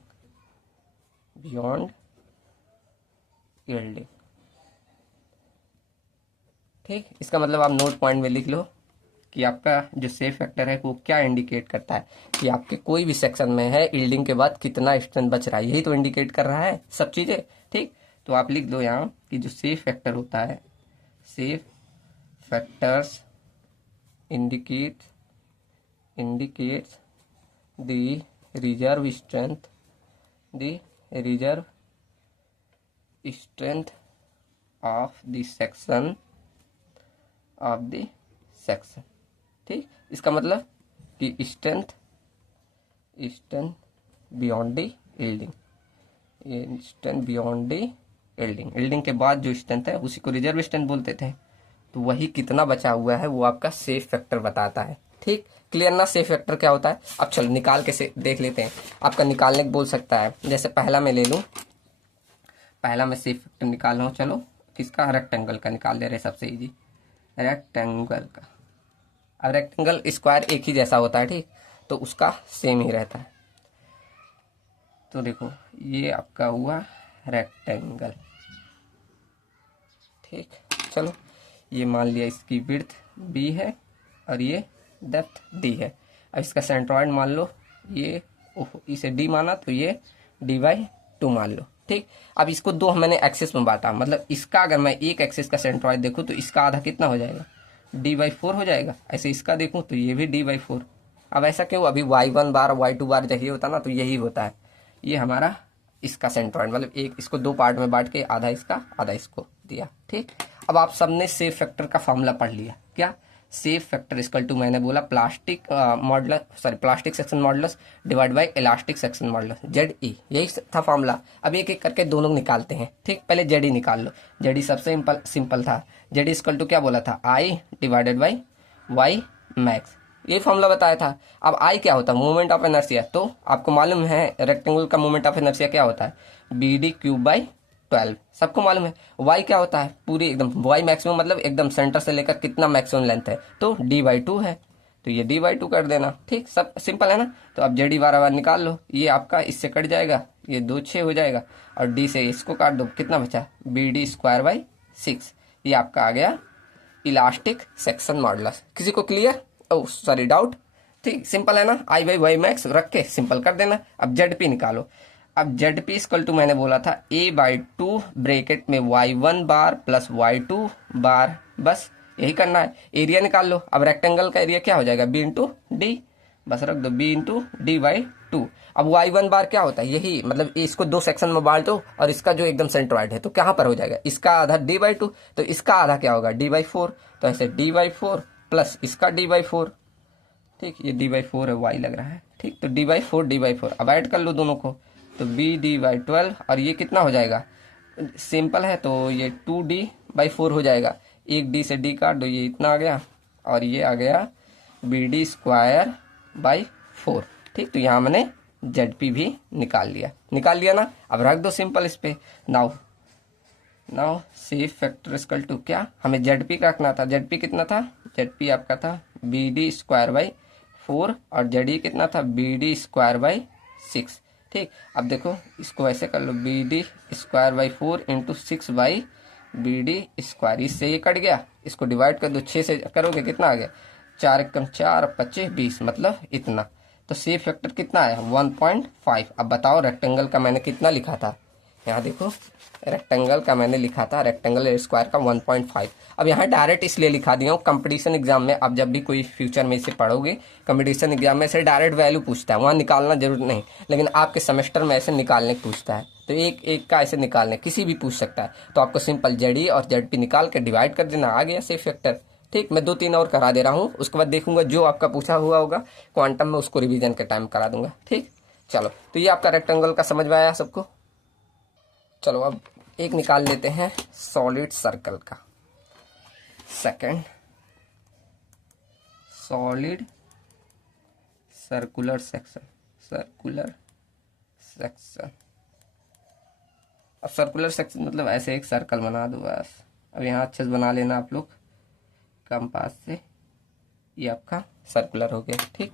ठीक, इसका मतलब आप नोट पॉइंट में लिख लो कि आपका जो सेफ फैक्टर है वो क्या इंडिकेट करता है कि आपके कोई भी सेक्शन में है यील्डिंग के बाद कितना स्ट्रेंथ बच रहा है, यही तो इंडिकेट कर रहा है सब चीज़ें। ठीक, तो आप लिख दो यहाँ कि जो सेफ फैक्टर होता है, safe factors indicates the reserve strength of the section. ठीक, इसका मतलब कि स्ट्रेंथ बियॉन्ड द यील्डिंग के बाद जो स्ट्रेंथ है उसी को रिजर्व स्ट्रेंथ बोलते थे। तो वही कितना बचा हुआ है वो आपका सेफ फैक्टर बताता है। ठीक, क्लियर ना सेफ फैक्टर क्या होता है। अब चलो निकाल के से देख लेते हैं। आपका निकालने को बोल सकता है, जैसे पहला मैं ले लूँ, पहला मैं सेफ फैक्टर निकाल रहा हूँ। चलो किसका, रेक्टेंगल का निकाल दे रहे, सबसे इजी रेक्टेंगल का। अब रेक्टेंगल स्क्वायर एक ही जैसा होता है, ठीक, तो उसका सेम ही रहता है। तो देखो ये आपका हुआ रेक्टेंगल। ठीक, चलो ये मान लिया इसकी विड्थ b है और ये डेप्थ d है। अब इसका सेंट्रॉइड मान लो, ये इसे d माना तो ये d/2 मान लो। ठीक, अब इसको दो मैंने एक्सिस में बांटा, मतलब इसका अगर मैं एक एक्सिस का सेंट्रॉइड देखूँ तो इसका आधा कितना हो जाएगा, d/4 हो जाएगा। ऐसे इसका देखूँ तो ये भी d/4। अब ऐसा क्यों, अभी y1 बार y2 बार चाहिए होता ना, तो यही होता है। ये हमारा इसका सेंट्रॉइड, मतलब एक इसको दो पार्ट में बांट के आधा इसका आधा इसको दिया। ठीक, अब आप सबने सेफ फैक्टर का फॉर्मूला पढ़ लिया। क्या, सेफ फैक्टर इक्वल टू, मैंने बोला plastic section modulus divide by elastic section modulus, ZE, यही था फॉर्मूला। अब एक एक करके दोनों निकालते हैं। ठीक, पहले ZE निकाल लो। ZE सबसे सिंपल था, ZE इक्वल टू क्या बोला था, I divided by Y max, ये फॉर्मूला बताया था। अब I क्या होता है, मोमेंट ऑफ इनर्शिया। तो आपको मालूम है रेक्टेंगल का मोमेंट ऑफ इनर्शिया क्या होता है, BD³/12, सबको मालूम है। Y क्या होता है, पूरी एकदम Y मैक्सिमम, मतलब एकदम सेंटर से लेकर कितना मैक्सिमम लेंथ है, तो D/2 है, तो ये D/2 कर देना। ठीक, सब सिंपल है ना। तो अब ZD बार निकाल लो, ये आपका इससे कट जाएगा, ये 2 6 हो जाएगा, और D से इसको काट दो, कितना बचा, BD²/6। ये आपका आ गया इलास्टिक सेक्शन मॉडुलस। किसी को क्लियर, ओह सॉरी डाउट। ठीक, सिंपल है ना, I/Y मैक्स रख के सिंपल कर देना। अब ZP निकालो। अब ZP इक्वल टू मैंने बोला था A/2 ब्रैकेट में Y1 बार प्लस Y2 बार, बस यही करना है। एरिया निकाल लो। अब रेक्टेंगल का एरिया क्या हो जाएगा, B/D, बस रख दो B/D/2। अब Y1 बार क्या होता है, यही मतलब इसको दो सेक्शन में बांट दो और इसका जो एकदम सेंट्रॉइड है तो कहाँ पर हो जाएगा, इसका आधा D/2, तो इसका आधा क्या होगा D/4, तो ऐसे D/4 प्लस इसका D/4। ठीक, ये D/4 है, Y लग रहा है। ठीक, तो D/4 अब ऐड कर लो दोनों को, तो BD/12, और ये कितना हो जाएगा, सिंपल है, तो ये 2D/4 हो जाएगा। एक D से D काट दो, ये इतना आ गया, और ये आ गया BD²/4। ठीक, तो यहाँ मैंने ZP भी निकाल लिया ना। अब रख दो सिंपल इस पे। Now safe factor equal to क्या, हमें ZP का रखना था। ZP कितना था, ZP आपका था BD²/4 और ZE कितना था, BD²/6। ठीक, अब देखो इसको ऐसे कर लो, BD²/4 इंटू 6/BD², इससे ये कट गया, इसको डिवाइड कर दो, 6 से करोगे कितना आ गया, 4 एकम 4 25 20, मतलब इतना। तो सेफ फैक्टर कितना आया 1.5। अब बताओ रेक्टेंगल का मैंने कितना लिखा था, यहाँ देखो रेक्टेंगल का मैंने लिखा था, रेक्टेंगल स्क्वायर का 1.5। अब यहाँ डायरेक्ट इसलिए लिखा दिया हूँ, कंपटीशन एग्जाम में अब जब भी कोई फ्यूचर में इसे पढ़ोगे, कंपटीशन एग्जाम में से डायरेक्ट वैल्यू पूछता है, वहाँ निकालना जरूर नहीं, लेकिन आपके सेमेस्टर में ऐसे निकालने पूछता है, तो एक एक का ऐसे निकालने किसी भी पूछ सकता है। तो आपको सिंपल जेडी और जेड पी निकाल के डिवाइड कर देना, आ गया सेफ फैक्टर। ठीक, मैं 2-3 और करा दे रहा हूँ, उसके बाद देखूंगा जो आपका पूछा हुआ होगा क्वांटम में, उसको रिवीजन के टाइम करा दूंगा। ठीक, चलो तो ये आपका रेक्टेंगल का समझ में आया सबको। चलो अब एक निकाल लेते हैं सॉलिड सर्कल का। Second, solid circular section, circular section. अब सर्कुलर सेक्शन मतलब ऐसे एक सर्कल बना दो बस। अब यहाँ अच्छे से बना लेना आप लोग कंपास से, ये आपका सर्कुलर हो गया। ठीक,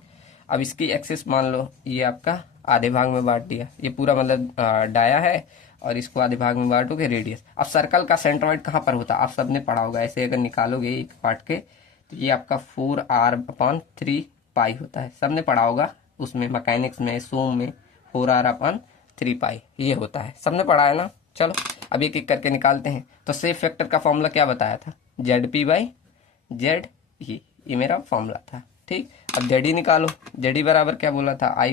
अब इसकी एक्सिस मान लो ये आपका आधे भाग में बांट दिया, ये पूरा मतलब डाया है और इसको आधे भाग में बांटोगे रेडियस। अब सर्कल का सेंट्रोइड कहाँ पर होता है, आप सबने पढ़ा होगा, ऐसे अगर निकालोगे एक पार्ट के तो ये आपका 4r/3 पाई होता है, सबने पढ़ा होगा उसमें, मैकेनिक्स में, सोम में 4r/3 पाई ये होता है, सबने पढ़ा है ना। चलो अब एक एक करके निकालते हैं। तो सेफ फैक्टर का फॉर्मूला क्या बताया था, ZP/ZE, ये मेरा फॉर्मूला था। ठीक, अब जेडी निकालो, जेडी बराबर क्या बोला था,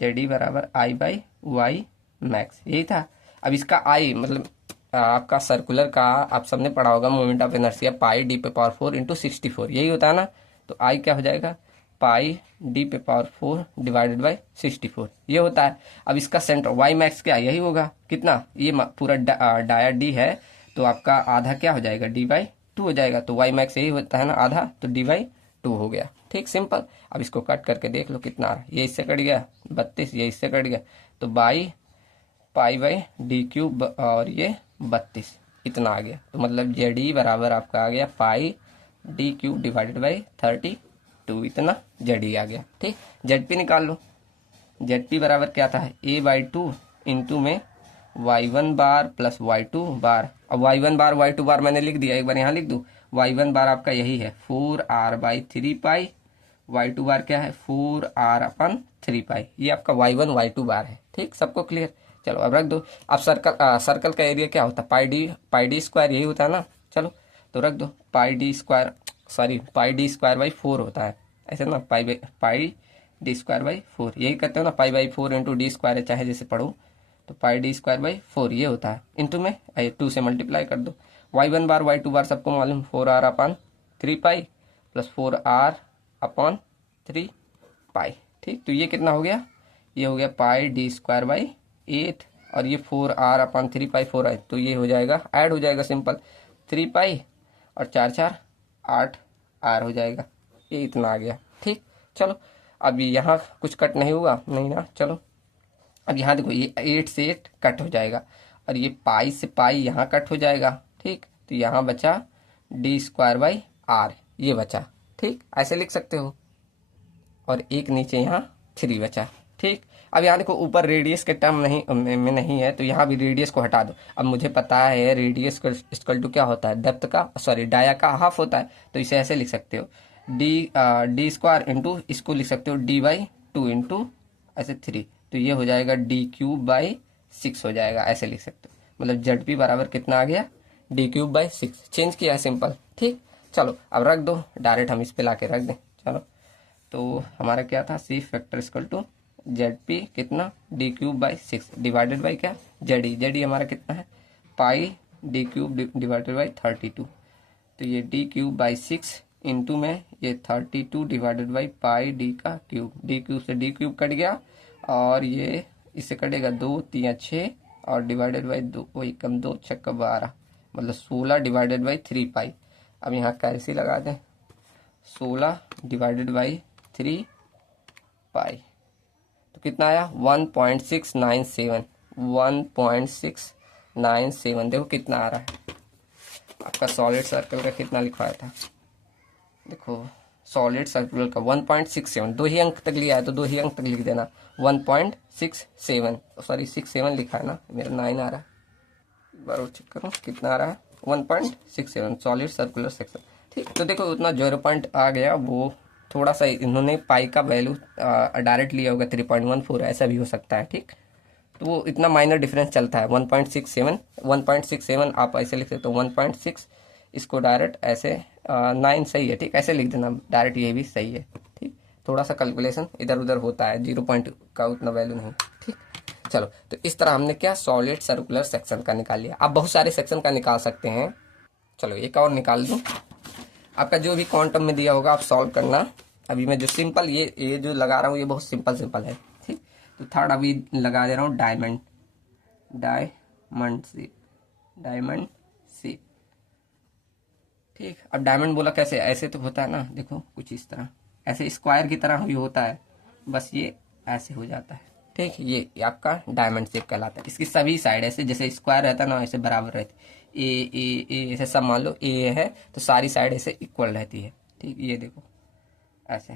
जेडी बराबर I/Y मैक्स, यही था। अब इसका आई मतलब आपका सर्कुलर का आप सबने पढ़ा होगा, moment of inertia πd⁴ into 64, यही होता है ना। तो आई क्या हो जाएगा, πd⁴ डिवाइडेड बाई 64, ये होता है। अब इसका सेंटर वाई मैक्स क्या, यही होगा, कितना, ये पूरा डाया डी है, तो आपका आधा क्या हो जाएगा, d/2 हो जाएगा। तो वाई मैक्स यही होता है ना आधा, तो d/2 हो गया। ठीक, सिंपल। अब इसको कट करके देख लो कितना आ रहा है, ये इससे कट गया 32, ये इससे कट गया, तो π/d³ और ये 32 इतना आ गया। तो मतलब जेडी बराबर आपका आ गया πd³ डिवाइडेड बाई 32, इतना जेडी आ गया। ठीक, जेडपी निकाल लो, जेडपी बराबर क्या था, a/2 इंटू में y1 बार प्लस y2 बार। अब y1 बार y2 बार मैंने लिख दिया, एक बार यहाँ लिख दूँ, y1 बार आपका यही है 4r/3 पाई, y2 बार क्या है 4r/3 पाई, ये आपका y1 y2 बार है। ठीक, सबको क्लियर। चलो अब रख दो। अब सर्कल का एरिया क्या होता है, πd² यही होता है ना। चलो तो रख दो, πd² होता है ऐसे ना, πd²/4 यही करते हो ना, π/4 इंटू d² है, चाहे जैसे पढ़ो, तो πd²/4 ये होता है, इंटू में 2 से मल्टीप्लाई कर दो। y1 बार y2 बार सबको मालूम 4r/3 पाई प्लस 4r/3 पाई। ठीक, तो ये कितना हो गया, ये हो गया πd²/8 और ये 4r/3 पाई 4 है, तो ये हो जाएगा, ऐड हो जाएगा सिंपल, 3 पाई और 4×4 8r हो जाएगा, ये इतना आ गया। ठीक, चलो अब यहाँ कुछ कट नहीं हुआ, नहीं ना। चलो अब यहाँ देखो, ये 8 से 8 कट हो जाएगा और ये पाई से पाई यहाँ कट हो जाएगा। ठीक, तो यहाँ बचा d²/r, ये बचा। ठीक, ऐसे लिख सकते हो, और एक नीचे यहाँ 3 बचा। ठीक, अब यहाँ देखो ऊपर रेडियस के टर्म में नहीं है, तो यहाँ भी रेडियस को हटा दो। अब मुझे पता है रेडियस का इक्वल टू क्या होता है, डेप्थ का, सॉरी डाया का हाफ होता है, तो इसे ऐसे लिख सकते हो, d² इंटू इसको लिख सकते हो d/2 इंटू ऐसे 3, तो ये हो जाएगा d³/6 हो जाएगा, ऐसे लिख सकते हो। मतलब ZP बराबर कितना आ गया, d³/6, चेंज किया है सिंपल। ठीक, चलो अब रख दो, डायरेक्ट हम इस पे ला के रख दें। चलो तो हमारा क्या था, सी फैक्टर इक्वल टू ZP कितना, d³/6 डिवाइडेड बाई क्या, जेडी हमारा कितना है, πd³ डिवाइडेड बाई 32, तो ये d³/6 इंटू में ये 32 डिवाइडेड बाई πd³, d³ से d³ कट गया और ये इससे कटेगा 2 3 6 और डिवाइडेड बाई 2, वही कम 2 6 12, मतलब 16 डिवाइडेड बाई 3 पाई। अब यहाँ कैसे लगा दें, 16 डिवाइडेड बाई 3 पाई, तो कितना आया 1.697, 1.697, देखो कितना आ रहा है। आपका सॉलिड सर्कल का कितना लिखवाया था, देखो सॉलिड सर्कुलर का 1.67, 2 ही अंक तक लिया है तो 2 ही अंक तक लिख देना, 1.67, सॉरी 67 लिखा है ना, मेरा 9 आ रहा है, बार चेक करो कितना आ रहा है, 1.67 सॉलिड सर्कुलर सेक्शन। ठीक, तो देखो उतना 0 पॉइंट आ गया, वो थोड़ा सा इन्होंने पाई का वैल्यू डायरेक्ट लिया होगा 3.14, ऐसा भी हो सकता है। ठीक, तो वो इतना माइनर डिफरेंस चलता है। 1.67 आप ऐसे लिख सकते हो 1.6, इसको डायरेक्ट ऐसे 9 सही है, ठीक, ऐसे लिख देना डायरेक्ट, ये भी सही है, ठीक। थोड़ा सा कैलकुलेशन इधर उधर होता है, 0 पॉइंट का उतना वैल्यू नहीं, ठीक। चलो, तो इस तरह हमने क्या सॉलिड सर्कुलर सेक्शन का निकाल लिया। आप बहुत सारे सेक्शन का निकाल सकते हैं। चलो एक और निकाल दूँ। आपका जो भी क्वांटम में दिया होगा आप सॉल्व करना। अभी मैं जो सिंपल ये जो लगा रहा हूँ ये बहुत सिंपल है, ठीक। तो थर्ड अभी लगा दे रहा हूँ डायमंड शेप, ठीक। अब डायमंड बोला कैसे, ऐसे तो होता है ना, देखो कुछ इस तरह, ऐसे स्क्वायर की तरह भी होता है, बस ये ऐसे हो जाता है, ठीक। ये आपका डायमंड शेप कहलाता है। इसकी सभी साइड ऐसे जैसे स्क्वायर रहता है ना, ऐसे बराबर रहती है। ए ऐसे सब मान लो ए है तो सारी साइड ऐसे इक्वल रहती है, ठीक। ये देखो ऐसे,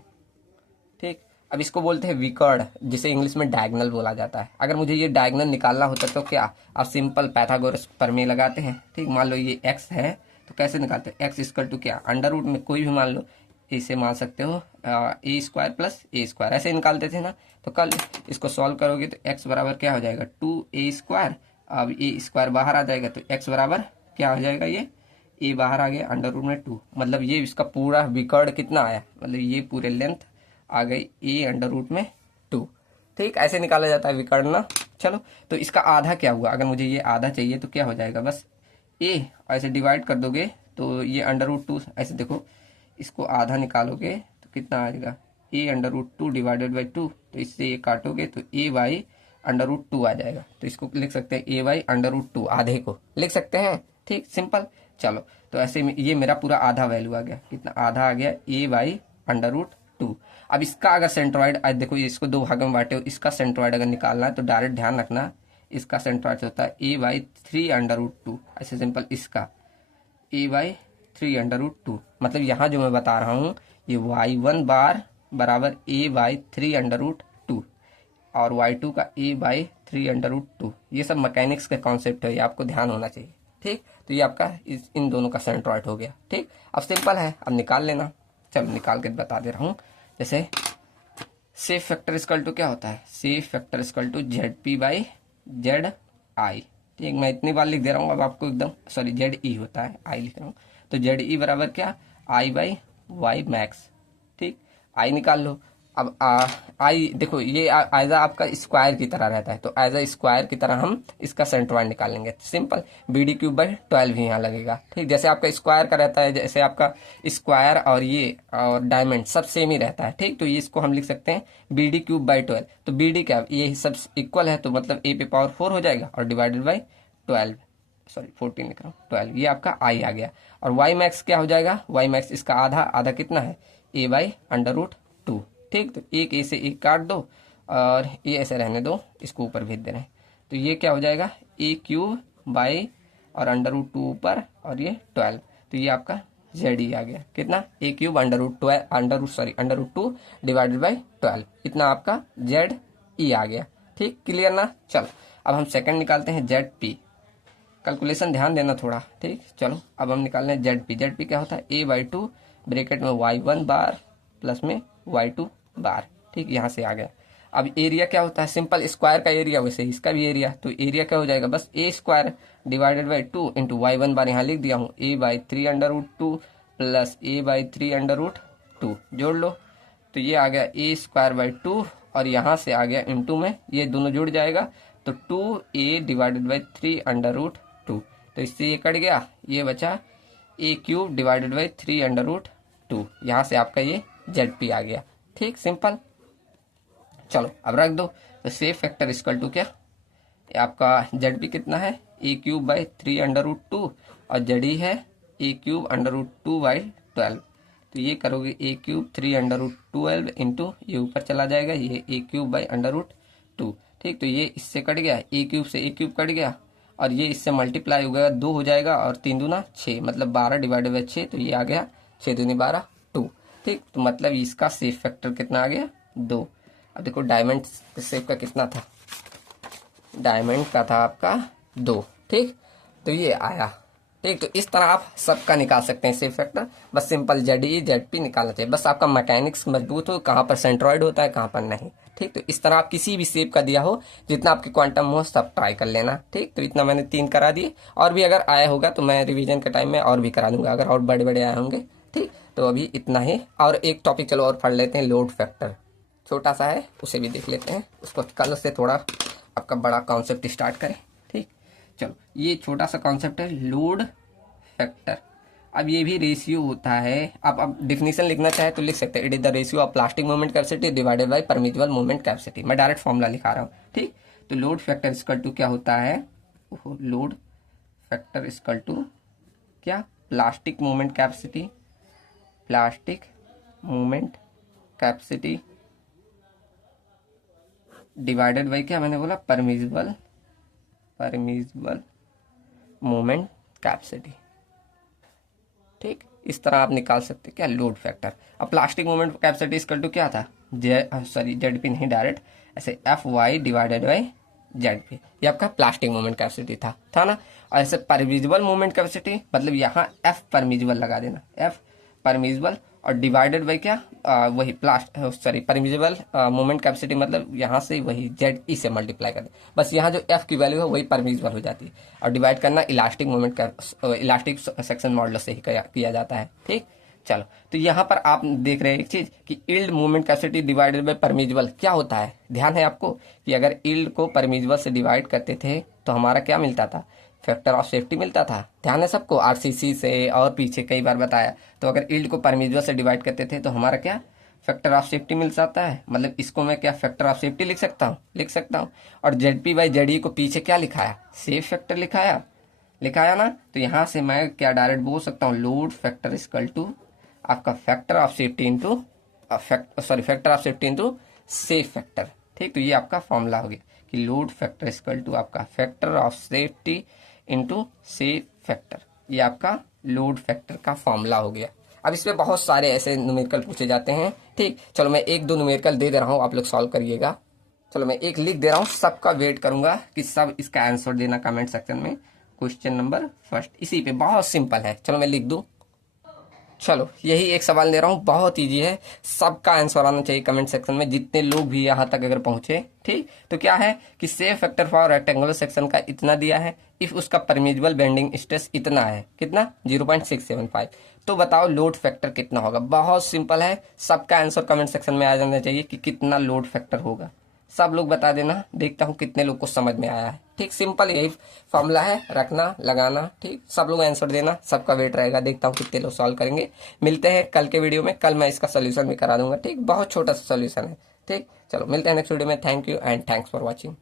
ठीक। अब इसको बोलते हैं विकर्ड, जिसे इंग्लिश में डायगोनल बोला जाता है। अगर मुझे ये डायगोनल निकालना होता तो क्या, आप सिंपल पाइथागोरस प्रमेय लगाते हैं, ठीक। मान लो ये x है तो कैसे निकालते हैं, x इक्वल टू क्या, अंडर रूट में कोई भी मान लो, इसे मान सकते हो ए स्क्वायर प्लस ए स्क्वायर, ऐसे निकालते थे ना। तो कल इसको सॉल्व करोगे तो x बराबर क्या हो जाएगा, 2a स्क्वायर। अब ए स्क्वायर बाहर आ जाएगा तो x बराबर क्या हो जाएगा, ये ए बाहर आ गया, अंडर रूट में 2, मतलब ये इसका पूरा विकर्ड कितना आया, मतलब ये पूरे लेंथ आ गई ए अंडर रूट में 2, ठीक। ऐसे निकाला जाता है विकर्ण ना। चलो, तो इसका आधा क्या हुआ, अगर मुझे ये आधा चाहिए तो क्या हो जाएगा, बस ए ऐसे डिवाइड कर दोगे तो ये अंडर रूट 2, ऐसे देखो इसको आधा निकालोगे तो कितना आ जाएगा, A under root 2 divided by 2, तो इससे ये काटोगे तो ए बाई अंडर रूट 2 आ जाएगा। तो इसको लिख सकते हैं ए बाई अंडर रूट 2, आधे को लिख सकते हैं, ठीक, सिंपल। चलो, तो ऐसे में ये मेरा पूरा आधा वैल्यू आ गया, कितना आधा आ गया, ए बाई अंडर रूट 2। अब इसका अगर सेंट्रॉइड, आज देखो इसको दो भागों में बांटे हो, इसका सेंट्रॉइड अगर निकालना है तो डायरेक्ट ध्यान रखना, इसका सेंट्रॉइड होता है ए बाई 3 अंडर रूट 2, ऐसे सिंपल। इसका ए बाई 3 अंडर रूट 2, मतलब यहाँ जो मैं बता रहा हूँ ये y1 बार बराबर ए बाई 3 अंडर रूट 2 और y2 का ए बाई 3 अंडर रूट 2। ये सब मैकेनिक्स का कॉन्सेप्ट है, ये आपको ध्यान होना चाहिए, ठीक। तो ये आपका इन दोनों का सेंट्रॉइड हो गया, ठीक। अब सिंपल है, अब निकाल लेना। चलो निकाल के बता दे रहा हूँ। जैसे सेफ फैक्टर इक्वल टू क्या होता है, safe factor equal to Z P by Z I, ठीक। मैं इतनी बार लिख दे रहा हूँ, अब आपको एकदम सॉरी जेड ई होता है, आई लिख रहा हूँ। तो जेड ई बराबर क्या, आई बाई वाई मैक्स, ठीक। आई निकाल लो। अब आई देखो ये एज आपका स्क्वायर की तरह रहता है, तो एज अ स्क्वायर की तरह हम इसका सेंट्रॉइड निकालेंगे, simple. B D cube by 12 ही यहाँ लगेगा, ठीक। जैसे आपका स्क्वायर का रहता है, जैसे आपका स्क्वायर और ये और डायमंड सब सेम ही रहता है, ठीक। तो ये इसको हम लिख सकते हैं बी डी क्यूब बाई 12। तो बी डी क्या, ये सब इक्वल है तो मतलब ए पे पावर 4 हो जाएगा और डिवाइडेड बाई 12, सॉरी 14 लिख रहा हूँ, 12, ये आपका आई आ गया। और वाई मैक्स क्या हो जाएगा, वाई मैक्स इसका आधा, आधा कितना है, ए बाई अंडर रूट 2, ठीक। तो एक ए से एक काट दो और ये ऐसे रहने दो, इसको ऊपर भेज दे रहे हैं। तो ये क्या हो जाएगा, ए क्यूब बाई और अंडर रूट 2 ऊपर और ये 12, तो ये आपका जेड ई आ गया, कितना, a cube under root 12 under root 2 divided by 12, इतना आपका जेड ई आ गया, ठीक। क्लियर ना। चलो अब हम सेकंड निकालते हैं जेड पी। कैलकुलेशन ध्यान देना थोड़ा, ठीक। चलो अब हम निकाल रहे हैं जेड पी। जेड पी क्या होता है, ए बाई 2 ब्रेकेट में y1 बार प्लस में y2 बार, ठीक। यहाँ से आ गया। अब एरिया क्या होता है, सिंपल स्क्वायर का एरिया, वैसे इसका भी एरिया, तो एरिया क्या हो जाएगा, बस a square divided by 2 into y1 bar यहाँ लिख दिया हूँ, a by 3 under root 2 plus a by 3 under root 2, जोड़ लो। तो ये आ गया ए स्क्वायर बाई 2 और यहाँ से आ गया इंटू में, ये दोनों जुड़ जाएगा तो 2a divided by 3 under root 2, तो इससे ये कट गया, ये बचा a cube divided by 3 under root 2, यहाँ से आपका ये जेड पी आ गया, ठीक, सिंपल। चलो अब रख दो। तो सेफ फैक्टर इक्वल टू क्या, आपका जेड पी कितना है, ए क्यूब बाई 3 अंडर रूट 2 और जेड ई है ए क्यूब अंडर रूट 2 बाई 12। तो ये करोगे ए क्यूब 3 अंडर रूट 12 इंटू ये ऊपर चला जाएगा, ये ए क्यूब बाई अंडर रूट 2, ठीक। तो ये इससे कट गया, ए क्यूब से ए क्यूब कट गया और ये इससे मल्टीप्लाई हो गया, 2 हो जाएगा और 3 दूना 6, मतलब 12 डिवाइडेड बाई 6, तो ये आ गया 6 दूनी 12 2, ठीक। तो मतलब इसका सेफ फैक्टर कितना आ गया, 2। अब देखो डायमंड शेप का कितना था, डायमंड का था आपका 2, ठीक। तो ये आया, ठीक। ठीक। तो इस तरह आप सबका निकाल सकते हैं सेफ फैक्टर, बस सिंपल जेड जेड पी निकालना चाहिए, बस आपका मैकेनिक्स मजबूत हो, कहाँ पर सेंट्रॉइड होता है कहाँ पर नहीं। ठीक। तो इस तरह आप किसी भी शेप का दिया हो, जितना आपकी क्वांटम हो सब ट्राई कर लेना। ठीक। तो इतना मैंने 3 करा दिए, और भी अगर आया होगा तो मैं रिवीजन के टाइम में और भी करा दूंगा, अगर और बड़े बड़े आए होंगे। ठीक। तो अभी इतना ही, और एक टॉपिक चलो और पढ़ लेते हैं, लोड फैक्टर। छोटा सा है, उसे भी देख लेते हैं, उसको कल से थोड़ा आपका बड़ा कॉन्सेप्ट स्टार्ट करें। ठीक। चलो, ये छोटा सा कॉन्सेप्ट है लोड फैक्टर। अब ये भी रेशियो होता है, आप डिफिनीशन लिखना चाहे तो लिख सकते हैं, it is the ratio of plastic moment capacity divided by permissible moment capacity. मैं डायरेक्ट फॉर्मूला लिखा रहा हूँ। ठीक। तो लोड फैक्टर इक्वल टू क्या होता है, लोड फैक्टर इक्वल टू क्या, plastic moment capacity, plastic moment capacity divided by क्या मैंने बोला, परमिजिबल मोमेंट कैपेसिटी। ठीक। इस तरह आप निकाल सकते क्या, लोड फैक्टर। अब plastic moment capacity equal to क्या था, जेड पी नहीं, डायरेक्ट ऐसे F Y divided by Z P, ये आपका प्लास्टिक मोमेंट कैपेसिटी था ना। और ऐसे परमिजिबल मोमेंट कैपेसिटी, मतलब यहाँ एफ परमिजिबल लगा देना, एफ परमिजिबल, और डिवाइडेड बाई क्या, वही परमिजिबल मोमेंट कैपेसिटी, मतलब यहाँ से वही जेड ई से मल्टीप्लाई कर दे, बस यहाँ जो एफ की वैल्यू है वही परमिजिबल हो जाती है, और डिवाइड करना elastic moment elastic section modulus से ही किया जाता है। ठीक। चलो, तो यहाँ पर आप देख रहे हैं एक चीज कि yield moment capacity divided by permissible क्या होता है, ध्यान है आपको कि अगर यील्ड को परमिजिबल से डिवाइड करते थे तो हमारा क्या मिलता था, फैक्टर ऑफ सेफ्टी मिलता था। ध्यान है सबको, आरसीसी से और पीछे कई बार बताया। तो अगर यील्ड को परमिजिबल से डिवाइड करते थे तो हमारा क्या, फैक्टर ऑफ सेफ्टी मिल जाता है, मतलब इसको मैं क्या फैक्टर ऑफ सेफ्टी लिख सकता हूँ। और जेड पी बाई जेड ई को पीछे क्या लिखाया, सेफ फैक्टर लिखाया ना। तो यहाँ से मैं क्या डायरेक्ट बोल सकता हूँ, लोड फैक्टर इक्वल टू आपका factor of safety into factor of safety into safe factor. ठीक। तो ये आपका फॉर्मूला हो गया कि लोड फैक्टर इक्वल टू आपका factor of safety into safe factor, ये आपका लोड फैक्टर का फॉर्मूला हो गया। अब इसमें बहुत सारे ऐसे न्यूमेरिकल पूछे जाते हैं। ठीक। चलो, मैं 1-2 न्यूमेरिकल दे रहा हूँ, आप लोग सॉल्व करिएगा। चलो, मैं एक लिख दे रहा हूँ, सबका वेट करूंगा कि सब इसका आंसर देना कमेंट सेक्शन में। क्वेश्चन नंबर फर्स्ट इसी पे, बहुत सिंपल है, चलो मैं लिख दूं। चलो, यही एक सवाल ले रहा हूँ, बहुत इजी है, सबका आंसर आना चाहिए कमेंट सेक्शन में, जितने लोग भी यहाँ तक अगर पहुंचे। ठीक। तो क्या है कि safe factor for rectangular section का इतना दिया है, इफ उसका परमिजिबल बेंडिंग स्ट्रेस इतना है, कितना 0.675, तो बताओ लोड फैक्टर कितना होगा। बहुत सिंपल है, सबका आंसर कमेंट सेक्शन में आ जाना चाहिए कि कितना लोड फैक्टर होगा। सब लोग बता देना, देखता हूँ कितने लोग को समझ में आया है। ठीक। सिंपल यही फॉर्मूला है, रखना लगाना। ठीक। सब लोग आंसर देना, सबका वेट रहेगा, देखता हूँ कितने लोग सॉल्व करेंगे। मिलते हैं कल के वीडियो में, कल मैं इसका सोल्यूशन भी करा दूंगा। ठीक। बहुत छोटा सा सोल्यूशन है। ठीक। चलो, मिलते हैं नेक्स्ट वीडियो में। Thank you and thanks for watching.